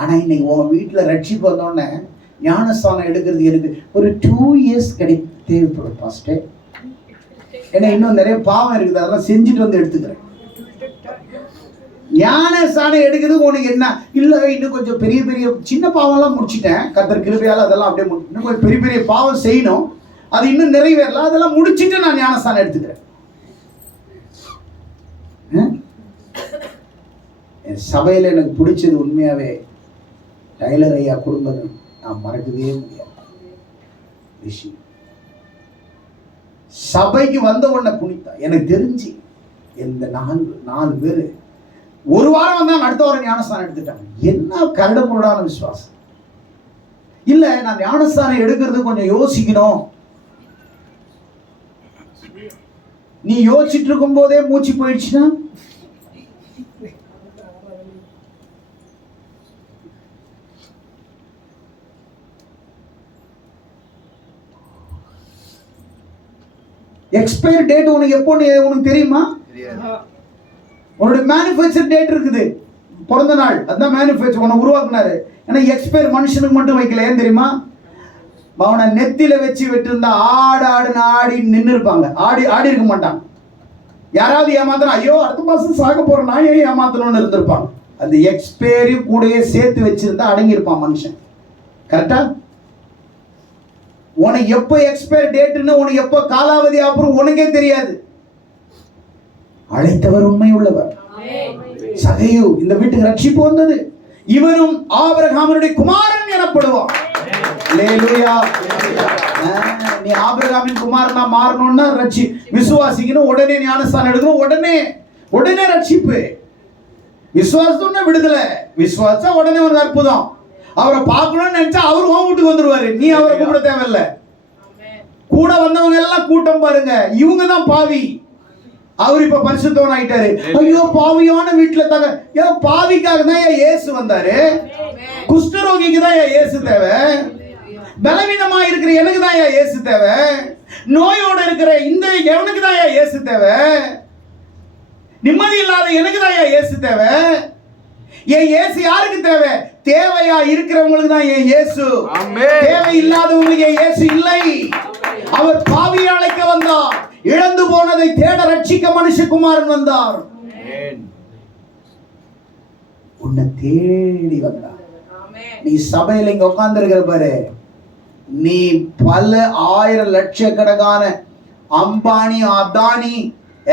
ஆனா இன்னைக்கு உன் வீட்டுல ரட்சிப்பு வந்தோடனே ஞானஸ்தானம் எடுக்கிறது எனக்கு ஒரு 2 இயர்ஸ் தேவைப்படும் பாஸ்டர். ஏன்னா இன்னும் நிறைய பாவம் இருக்குது, அதெல்லாம் செஞ்சுட்டு வந்து எடுத்துக்கிறேன். ஞானஸ்தானம் எடுக்கிறது உனக்கு என்ன இல்ல, இன்னும் கொஞ்சம் பெரிய பெரிய சின்ன பாவம்லாம் முடிச்சிட்டேன், கர்த்தர் கிருபையால அதெல்லாம் அப்படியே இன்னும் கொஞ்சம் பெரிய பெரிய பாவம் செய்யணும், அது இன்னும் நிறைவேறல, அதெல்லாம் முடிச்சிட்டு நான் ஞானஸ்தானம் எடுத்துக்கிறேன். என் சபையில எனக்கு பிடிச்சது உண்மையாவே டைலர் ஐயா குடும்பம் நான் மறக்கவே முடியாது விஷயம். சபைக்கு வந்த உடனே புனிதா எனக்கு தெரிஞ்சு இந்த நாலு பேர் ஒரு வாரம் வந்தாங்க, அடுத்த வாரம் ஞானஸ்தானம் எடுத்துட்டாங்க. என்ன கரடுமுரடான விசுவாசம். இல்ல, நான் ஞானஸ்தானம் எடுக்கிறது கொஞ்சம் யோசிக்கணும். நீ யோசிச்சுட்டு இருக்கும் போதே மூச்சு போயிடுச்சுன்னா எக்ஸ்பயர் டேட் உனக்கு எப்போ உனக்கு தெரியுமா? உன்னோட மேனுஃபேக்சர் டேட் இருக்குது, பிறந்த நாள், அதுதான் மேனுஃபேக்சர் உன்னை உருவாக்குனாரு. ஏன்னா எக்ஸ்பயர் மனுஷனுக்கு மட்டும் வைக்கல. ஏன் தெரியுமா? அவனை நெத்தியில வச்சு விட்டுருந்தா ஆடி நின்று இருப்பாங்க, ஆடி இருக்க மாட்டாங்க. யாராவது ஏமாத்தணும், ஐயோ அடுத்த மாசம் சாக போறேன் நான் ஏன் ஏமாத்தணும்னு இருந்திருப்பாங்க. அந்த எக்ஸ்பயரையும் கூடயே சேர்த்து வச்சிருந்தா அடங்கி இருப்பான் மனுஷன். கரெக்டா? உனக்கு எப்போ எக்ஸ்பயர் டேட்னு, உனக்கு எப்போ காலாவதி அப்புறம் உனக்கே தெரியாது. அழைத்தவர் உண்மை உள்ளவர். சகையு இந்த வீட்டுக்கு ரட்சிப்பு வந்தது. இவனும் ஆபிரகாமினுடைய குமாரன் எனப்படுவான். அல்லேலூயா. நீ ஆபிரகாமின் குமாரனா மாறணும்னா விசுவாசிக்கணும், உடனே ஞானஸ்தானம் எடுக்கணும், உடனே ரட்சிப்பு. விசுவாசம்னா விடுதலை, விசுவாசா உடனே ஒரு அற்புதம். அவரை பார்க்கணும்னு நினைச்சா அவர் உன் வீட்டுக்கு வந்துருவாரு, நீ அவரை கூப்பிட தேவையில்லை. கூட வந்தவங்க எல்லாம் கூட்டம் பாருங்க, இவங்க தான் பாவி. அவர் இப்ப பரிசுத்தவன் ஆயிட்டாரு. ஐயோ பாவியான வீட்டுல தாங்க. ஏன் பாவிக்காக தான் ஏன் இயேசு வந்தாரு? குஷ்டரோகிக்கு தான் ஏன் இயேசு தேவை? பலவீனமா இருக்கிற எனக்கு தான் ஏன் இயேசு தேவை? நோயோட இருக்கிற இந்த எவனுக்கு தான் ஏன் இயேசு தேவை? நிம்மதி இல்லாத எனக்கு தான் ஏன் இயேசு தேவை? ஏன் இயேசு யாருக்கு தேவை? தேவையா இருக்கிறவங்களுக்கு தான் ஏன் இயேசு. தேவை இல்லாதவங்களுக்கு ஏன் இயேசு இல்லை. அவர் பாவியை அழைக்க வந்தார், இழந்து போனதை தேட ரட்சிக்க மனுஷகுமாரன் வந்தார். உன்னை தேடி வந்தார். நீ சபையில இங்க உட்கார்ந்து இருக்கிற பாரு, நீ பல ஆயிரம் லட்சக்கணக்கான அம்பானி அதானி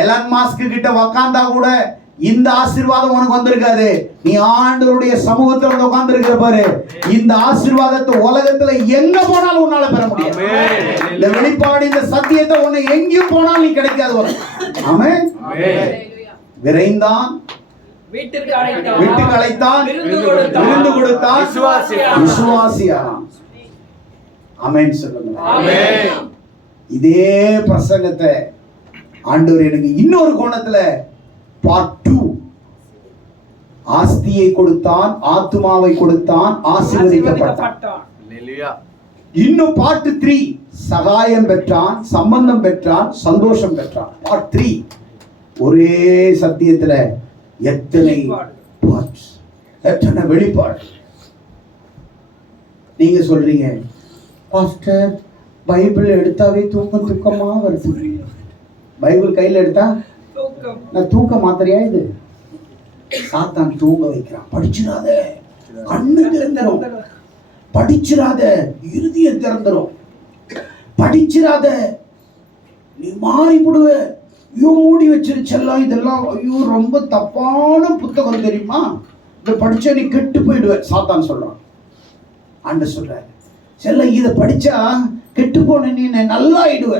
எலன் மாஸ்க் கிட்ட உட்கார்ந்தா கூட இந்த ஆசீர்வாதம் உனக்கு வந்திருக்காது. நீ ஆண்டவருடைய சமூகத்துல வந்து உட்கார்ந்து இருக்கிற பாரு, இந்த ஆசீர்வாதத்தை உலகத்துல எங்க போனாலும் உன்னால பெற முடியும். இந்த வெளிப்பாடு, இந்த சத்தியத்தை உன்னை எங்கேயும் போனாலும் நீ கிடைக்காது. ஆமென். விரைந்தான், வீட்டுக்கு அழைத்தான், விருந்து கொடுத்தான், விசுவாசியானான். ஆமென் சொல்லுங்க. இதே பிரசங்கத்தை ஆண்டவர் எனக்கு இன்னொரு கோணத்துல பார்ட் 2, ஆஸ்தியை கொடுத்தான், ஆத்துமாவை கொடுத்தான், ஆசீர்வதிக்கப்பட்டான். இன்னும் பார்ட் 3, சகாயம் பெற்றான், சம்பந்தம் பெற்றான், சந்தோஷம் பெற்றான். பார்ட் 3 ஒரே சத்தியத்துல எத்தனை பார்ட்ஸ், எத்தனை வெளிப்பாடு. நீங்க சொல்றீங்க, பாஸ்டர் பைபிள் எடுத்தாவே தூக்கமா வருது. பைபிள் கையில் எடுத்தா நான் தூக்க மாத்திரையா? இது சாத்தான் தூங்க வைக்கிறான். படிச்சிடாத, கண்ணு திறந்துரும். படிச்சிடாத, இருதயம் திறந்துரும். படிச்சிடாத, நீ மாறி போடுவ. ஐயோ மூடி வச்சிருச்செல்லாம், இதெல்லாம் ஐயோ ரொம்ப தப்பான புத்தகம் தெரியுமா, இதை படிச்சா நீ கெட்டு போயிடுவ. சாத்தான் சொல்றான். ஆண்டவர் சொல்றாரு, செல்ல இதை படிச்சா கெட்டு போன நீ நல்லா ஆயிடுவ.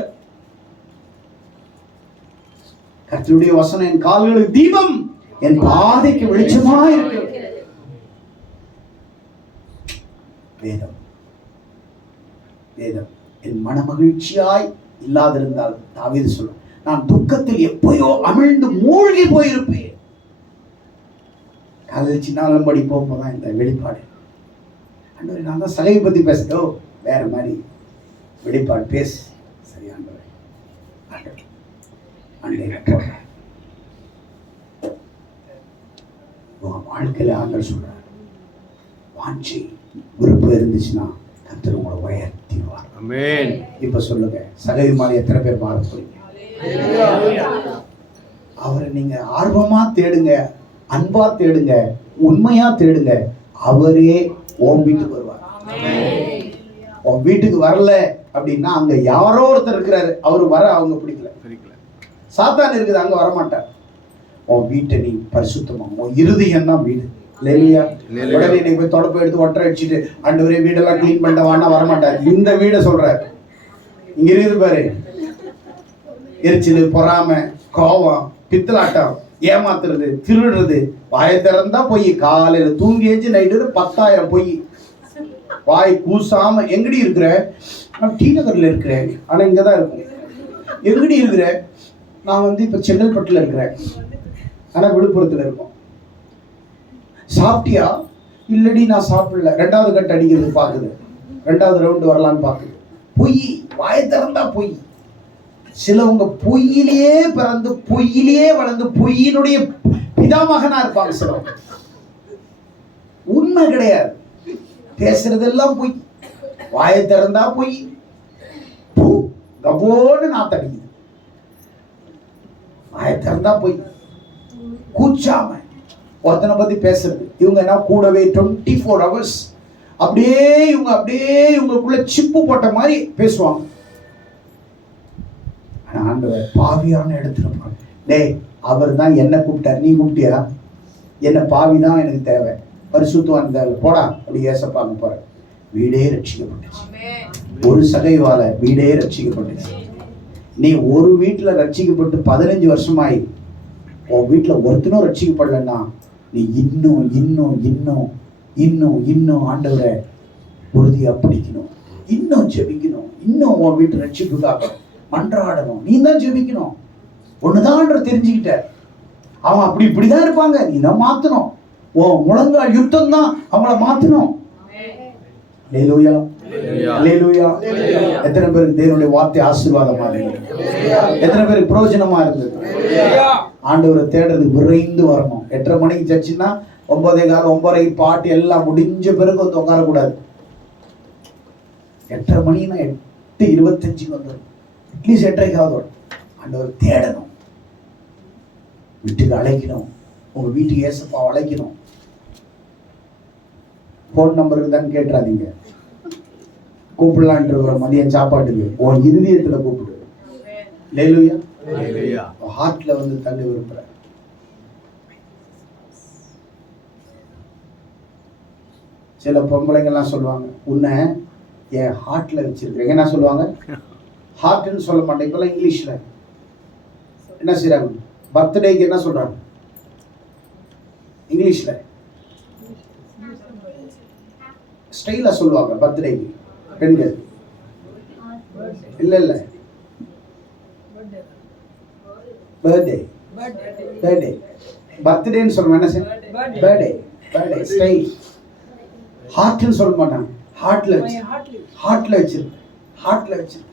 கர்த்தருடைய வசனம் என் கால்களுக்கு தீபம், என் பாதைக்கு வெளிச்சமா இருக்கு. வேதம் வேதம் என் மனமகிழ்ச்சியாய் இல்லாதிருந்தால் தாவீது சொல்லும், நான் துக்கத்தில் எப்பயோ அமிழ்ந்து மூழ்கி போயிருப்பேன். காலையில் சின்னாலும் படி போகும்போதுதான் இந்த வெளிப்பாடு. ஆண்டவரே, நான் தான் சகையை பத்தி பேசுகிறோம், வேற மாதிரி வெளிப்பாடு பேசு. சரி ஆண்டவரே, வாழ்க்கையில ஆண்டவர் சொல்றார், வாஞ்சி விருப்பம் இருந்துச்சுன்னா கர்த்தர் உங்களை உயர்த்திடுவார். ஆமென். இப்ப சொல்லுங்க, சகவி மாதிரி எத்தனை பேர் மாற போறீங்க? அவரை நீங்க ஆர்வமா தேடுங்க, அன்பா தேடுங்க, உண்மையா தேடுங்க. அவரே உன் வீட்டுக்கு வருவார். உன் வீட்டுக்கு வரல அப்படின்னா அங்க யாரோ ஒருத்தர் இருக்கிறாரு, அவரு வர அவங்க பிடிக்கல. சாத்தான் இருக்குது, அங்க வரமாட்டார். உன் வீட்டை நீ பரிசுத்தமா, உன் இருதயம் தான் வீடு. இல்லையா? உடனே நீ போய் தொடப்பு எடுத்து ஒட்டரை அடிச்சுட்டு ஆண்டவரே வீடெல்லாம் கிளீன் பண்ணிட்டு வானா வரமாட்டார். இந்த வீடை சொல்றாரு. இங்க இருக்குது பாரு, எரிச்சல், பொறாமை, கோபம், பித்தலாட்டம், ஏமாத்துறது, திருடுறது, வாயை திறந்தா பொய். காலையில தூங்கி ஏஞ்சு நைட்டு 10,000 பொய். வாய் கூசாம எங்கடி இருக்கிற? நான் டி நகர்ல இருக்கிறேன், ஆனா இங்கதான் இருக்கும். எங்கடி இருக்கிற? நான் வந்து இப்ப செங்கல்பட்டுல இருக்கிறேன், ஆனா விழுப்புரத்துல இருக்கும். சாப்பிட்டியா? இல்லடி நான் சாப்பிடல. 2வது கட்டு அடிக்கிறது பாக்குது, 2வது ரவுண்டு வரலான்னு பாக்குது. பொய், வாயை திறந்தா பொய். சிலவங்க பொய்யிலேயே பிறந்து பொய்யிலேயே வளர்ந்து பொய்யினுடைய பிதாமகனா இருப்பாங்க. சிலவங்க உண்மை கிடையாது, பேசுறதெல்லாம் பொய், வாயை திறந்தா பொய். கபோன்னு நாத்தடிக்குது, வாயை திறந்தா பொய். கூச்சாம ஒருத்தனை பத்தி பேசுறது. இவங்க என்ன கூடவே 24 hours அப்படியே இவங்களுக்குள்ள சிப்பு போட்ட மாதிரி பேசுவாங்க. ஆண்டவர் பாவியான இடத்துல டேய், அவர் தான் என்ன கூப்பிட்டார், நீ கூப்பிட்டியா? என்ன பாவி தான் எனக்கு தேவை, பரிசுத்தவான் தேவை, போடா அப்படி ஏசப்பாங்க போற. வீடே ரட்சிக்கப்பட்டுச்சு. ஒரு சகைவால வீடே ரட்சிக்கப்பட்டுச்சு. நீ ஒரு வீட்டுல ரட்சிக்கப்பட்டு 15 வருஷமாயி உன் வீட்டுல ஒருத்தனும் ரட்சிக்கப்படலன்னா நீ இன்னும் இன்னும் இன்னும் இன்னும் இன்னும் ஆண்டவரை உறுதியா பிடிக்கணும், இன்னும் ஜெபிக்கணும், இன்னும் உன் வீட்டு ரட்சிப்புக்காக மன்றாடணும். நீ தான் ஜெபிக்கணும். ஒண்ணுதான் தெரிஞ்சுக்கிட்ட, அவன் அப்படி இப்படிதான் இருப்பாங்க, நீ தான் மாத்தணும். உன் முழங்கால் யுத்தம் தான் அவங்கள மாத்தணும். அல்லேலூயா, அல்லேலூயா. எத்தனை பேருக்கு தேவனுடைய வார்த்தை ஆசீர்வாதமா இருந்தது? எத்தனை பேருக்கு பிரயோஜனமா இருந்தது? ஆண்டவரை தேடுறது விரைந்து வரணும். 8:30 மணிக்கு சர்ச்சுன்னா 9:15 9:30 பாட்டு எல்லாம் முடிஞ்ச பிறகு வந்து உட்காரக்கூடாது. 8:30 மணினா 8:25 வந்துடும், அட்லீஸ்ட் 8:30 வரும். ஆண்டவர் தேடணும், வீட்டுக்கு அழைக்கணும், உங்க வீட்டுக்கு ஏசப்பா அழைக்கணும். போன் நம்பருக்கு தான் கேட்டுறாதீங்க, கூப்பிடலான்ற ஒரு மதியம் சாப்பாட்டுக்கு உன் இருதயத்துல கூப்பிடு. அல்லேலூயா, ஹார்ட்ல வந்து தங்க விரும்புற. சில பொம்பளைங்கெல்லாம் சொல்லுவாங்க, உன்னை என் ஹார்ட்ல வச்சிருக்கிறேன். என்ன சொல்லுவாங்க? ஹார்ட்னு சொல்ல மாட்டேன். இப்பெல்லாம் இங்கிலீஷ்ல என்ன செய்யறாங்க? பர்த்டேக்கு என்ன சொல்றாங்க இங்கிலீஷ்ல? ஸ்டைலா சொல்லுவாங்க பர்த்டேக்கு பெண்கள். இல்ல இல்ல, பர்த்டே பர்த்டே பர்த்டேன்னு சொல்லுவாங்க. என்ன செய்ய? Birthday birthday style. ஹார்ட்னு சொல்ல மாட்டாங்க. ஹார்ட்ல வச்சு, ஹார்ட்ல வச்சிருக்கு, ஹார்ட்ல வச்சிருக்கு.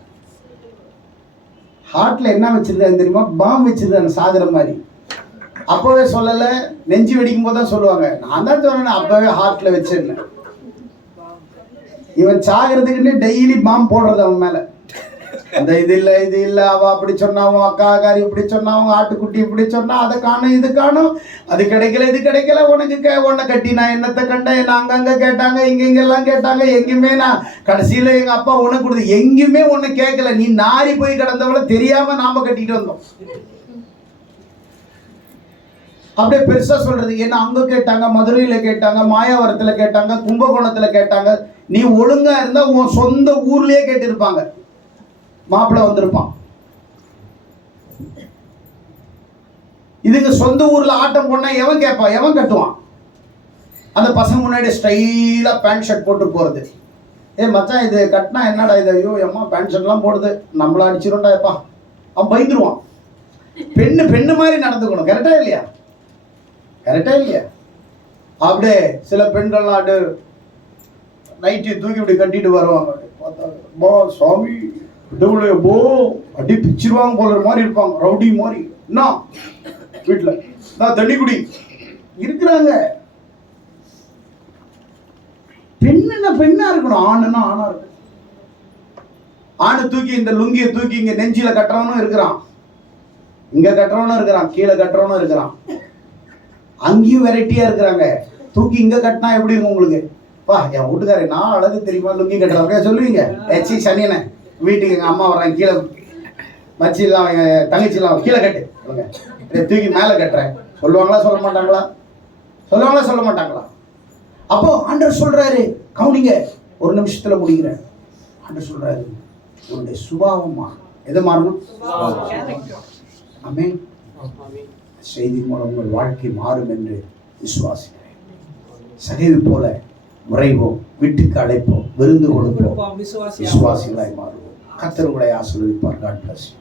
ஹார்ட்ல என்ன வச்சிருக்காங்க தெரியுமா? பாம் வச்சிருக்காங்க, சாகுற மாதிரி. அப்பவே சொல்லல, நெஞ்சு வெடிக்கும் போது தான் சொல்லுவாங்க. நான் தான் சொன்னேன் அப்பவே ஹார்ட்ல வச்சிருந்தேன். இவன் சாகிறதுக்குன்னு டெய்லி பாம் போடுறது அவன் மேல. அந்த இது இல்ல அவ அப்படி சொன்னா, அவன் அக்காக்காரி இப்படி சொன்னா, அவங்க ஆட்டுக்குட்டி இப்படி சொன்னா, அதை காணும் இது காணும், அது கிடைக்கல இது கிடைக்கல, உனக்கு உன்னை கட்டி நான் என்னத்தை கண்டேன், என்ன அங்கங்க கேட்டாங்க, இங்கெல்லாம் கேட்டாங்க, எங்கேயுமே நான் கடைசியில எங்க அப்பா உனக்கு கொடுத்து எங்கேயுமே உன்னை கேட்கல, நீ நாரி போய் கிடந்தவள தெரியாம நாம கட்டிட்டு வந்தோம். அப்படியே பெருசா சொல்றது. ஏன்னா அங்க கேட்டாங்க, மதுரையில கேட்டாங்க, மாயாவரத்துல கேட்டாங்க, கும்பகோணத்துல கேட்டாங்க. நீ ஒழுங்கா இருந்தா உன் சொந்த ஊர்லயே கேட்டிருப்பாங்க, மாப்பிள்ளை வந்திருப்பான். இதுக்கு சொந்த ஊர்ல ஆட்டம் போனா எவன் கேட்பான், எவன் கட்டுவான்? அந்த பசங்க முன்னாடி ஸ்டைலா பேண்ட் ஷர்ட் போட்டு போறது. மச்சான் இது கட்டினா என்னடா இது, ஐயோ அம்மா பேண்ட் ஷர்ட் எல்லாம் போடுது, நம்மள அடிச்சிரும்டா எப்பா, அவன் பயந்துருவான். பெண்ணு மாதிரி நடந்துக்கணும். கரெக்டா இல்லையா? கரெக்டா இல்லையா? அப்படியே சில பெண்கள்லாம் அப்படியே நைட்டி தூக்கி இப்படி கட்டிட்டு வருவாங்க. பார்த்தா சுவாமி போ அடி பிச்சிருவாங்க போல மாதிரி இருப்பாங்க, ரவுடி மாதிரி. என்ன வீட்டுல நான் தண்ணி குடி இருக்கிறாங்க. பெண்ணுன்னா பெண்ணா இருக்கணும், ஆணுன்னா ஆணா இருக்கணும். ஆணு தூக்கி இந்த லுங்கிய தூக்கி இங்க நெஞ்சில கட்டுறவனும் இருக்கிறான், இங்க கட்டுறவனும் இருக்கிறான், கீழே கட்டுறவனும் இருக்கிறான். அங்கேயும் வெரைட்டியா இருக்கிறாங்க. தூக்கி இங்க கட்டினா எப்படி இருக்கும் உங்களுக்கு? பா என் வீட்டுக்காரே நான் அழகு தெரியுமா லுங்கி கட்டுறாங்க சொல்லுவீங்க. ஏச்சி சனியனை வீட்டுக்கு எங்க அம்மா வர்றாங்க, கீழே மச்சிலாம் தங்கச்சிலாம் கீழே கட்டு தூக்கி மேலே கட்டுறேன் சொல்லுவாங்களா சொல்ல மாட்டாங்களா? சொல்லுவாங்களா சொல்ல மாட்டாங்களா? அப்போ ஆண்டவர் சொல்றாரு, கவுனிங்க, ஒரு நிமிஷத்துல முடிக்கிறேன். ஆண்டவர் சொல்றாரு, உன்னுடைய சுபாவமா எதை மாறணும்? ஆமென். செய்தி மூலம் உங்கள் வாழ்க்கை மாறும் என்று விசுவாசிக்கிறேன். சகைவு போல உறைவோம், வீட்டுக்கு அழைப்போம், விருந்து கொடுப்போம், விசுவாசிகளாய் மாறுவோம். கர்த்தர் உங்களை ஆசீர்வதிப்பார். God bless you.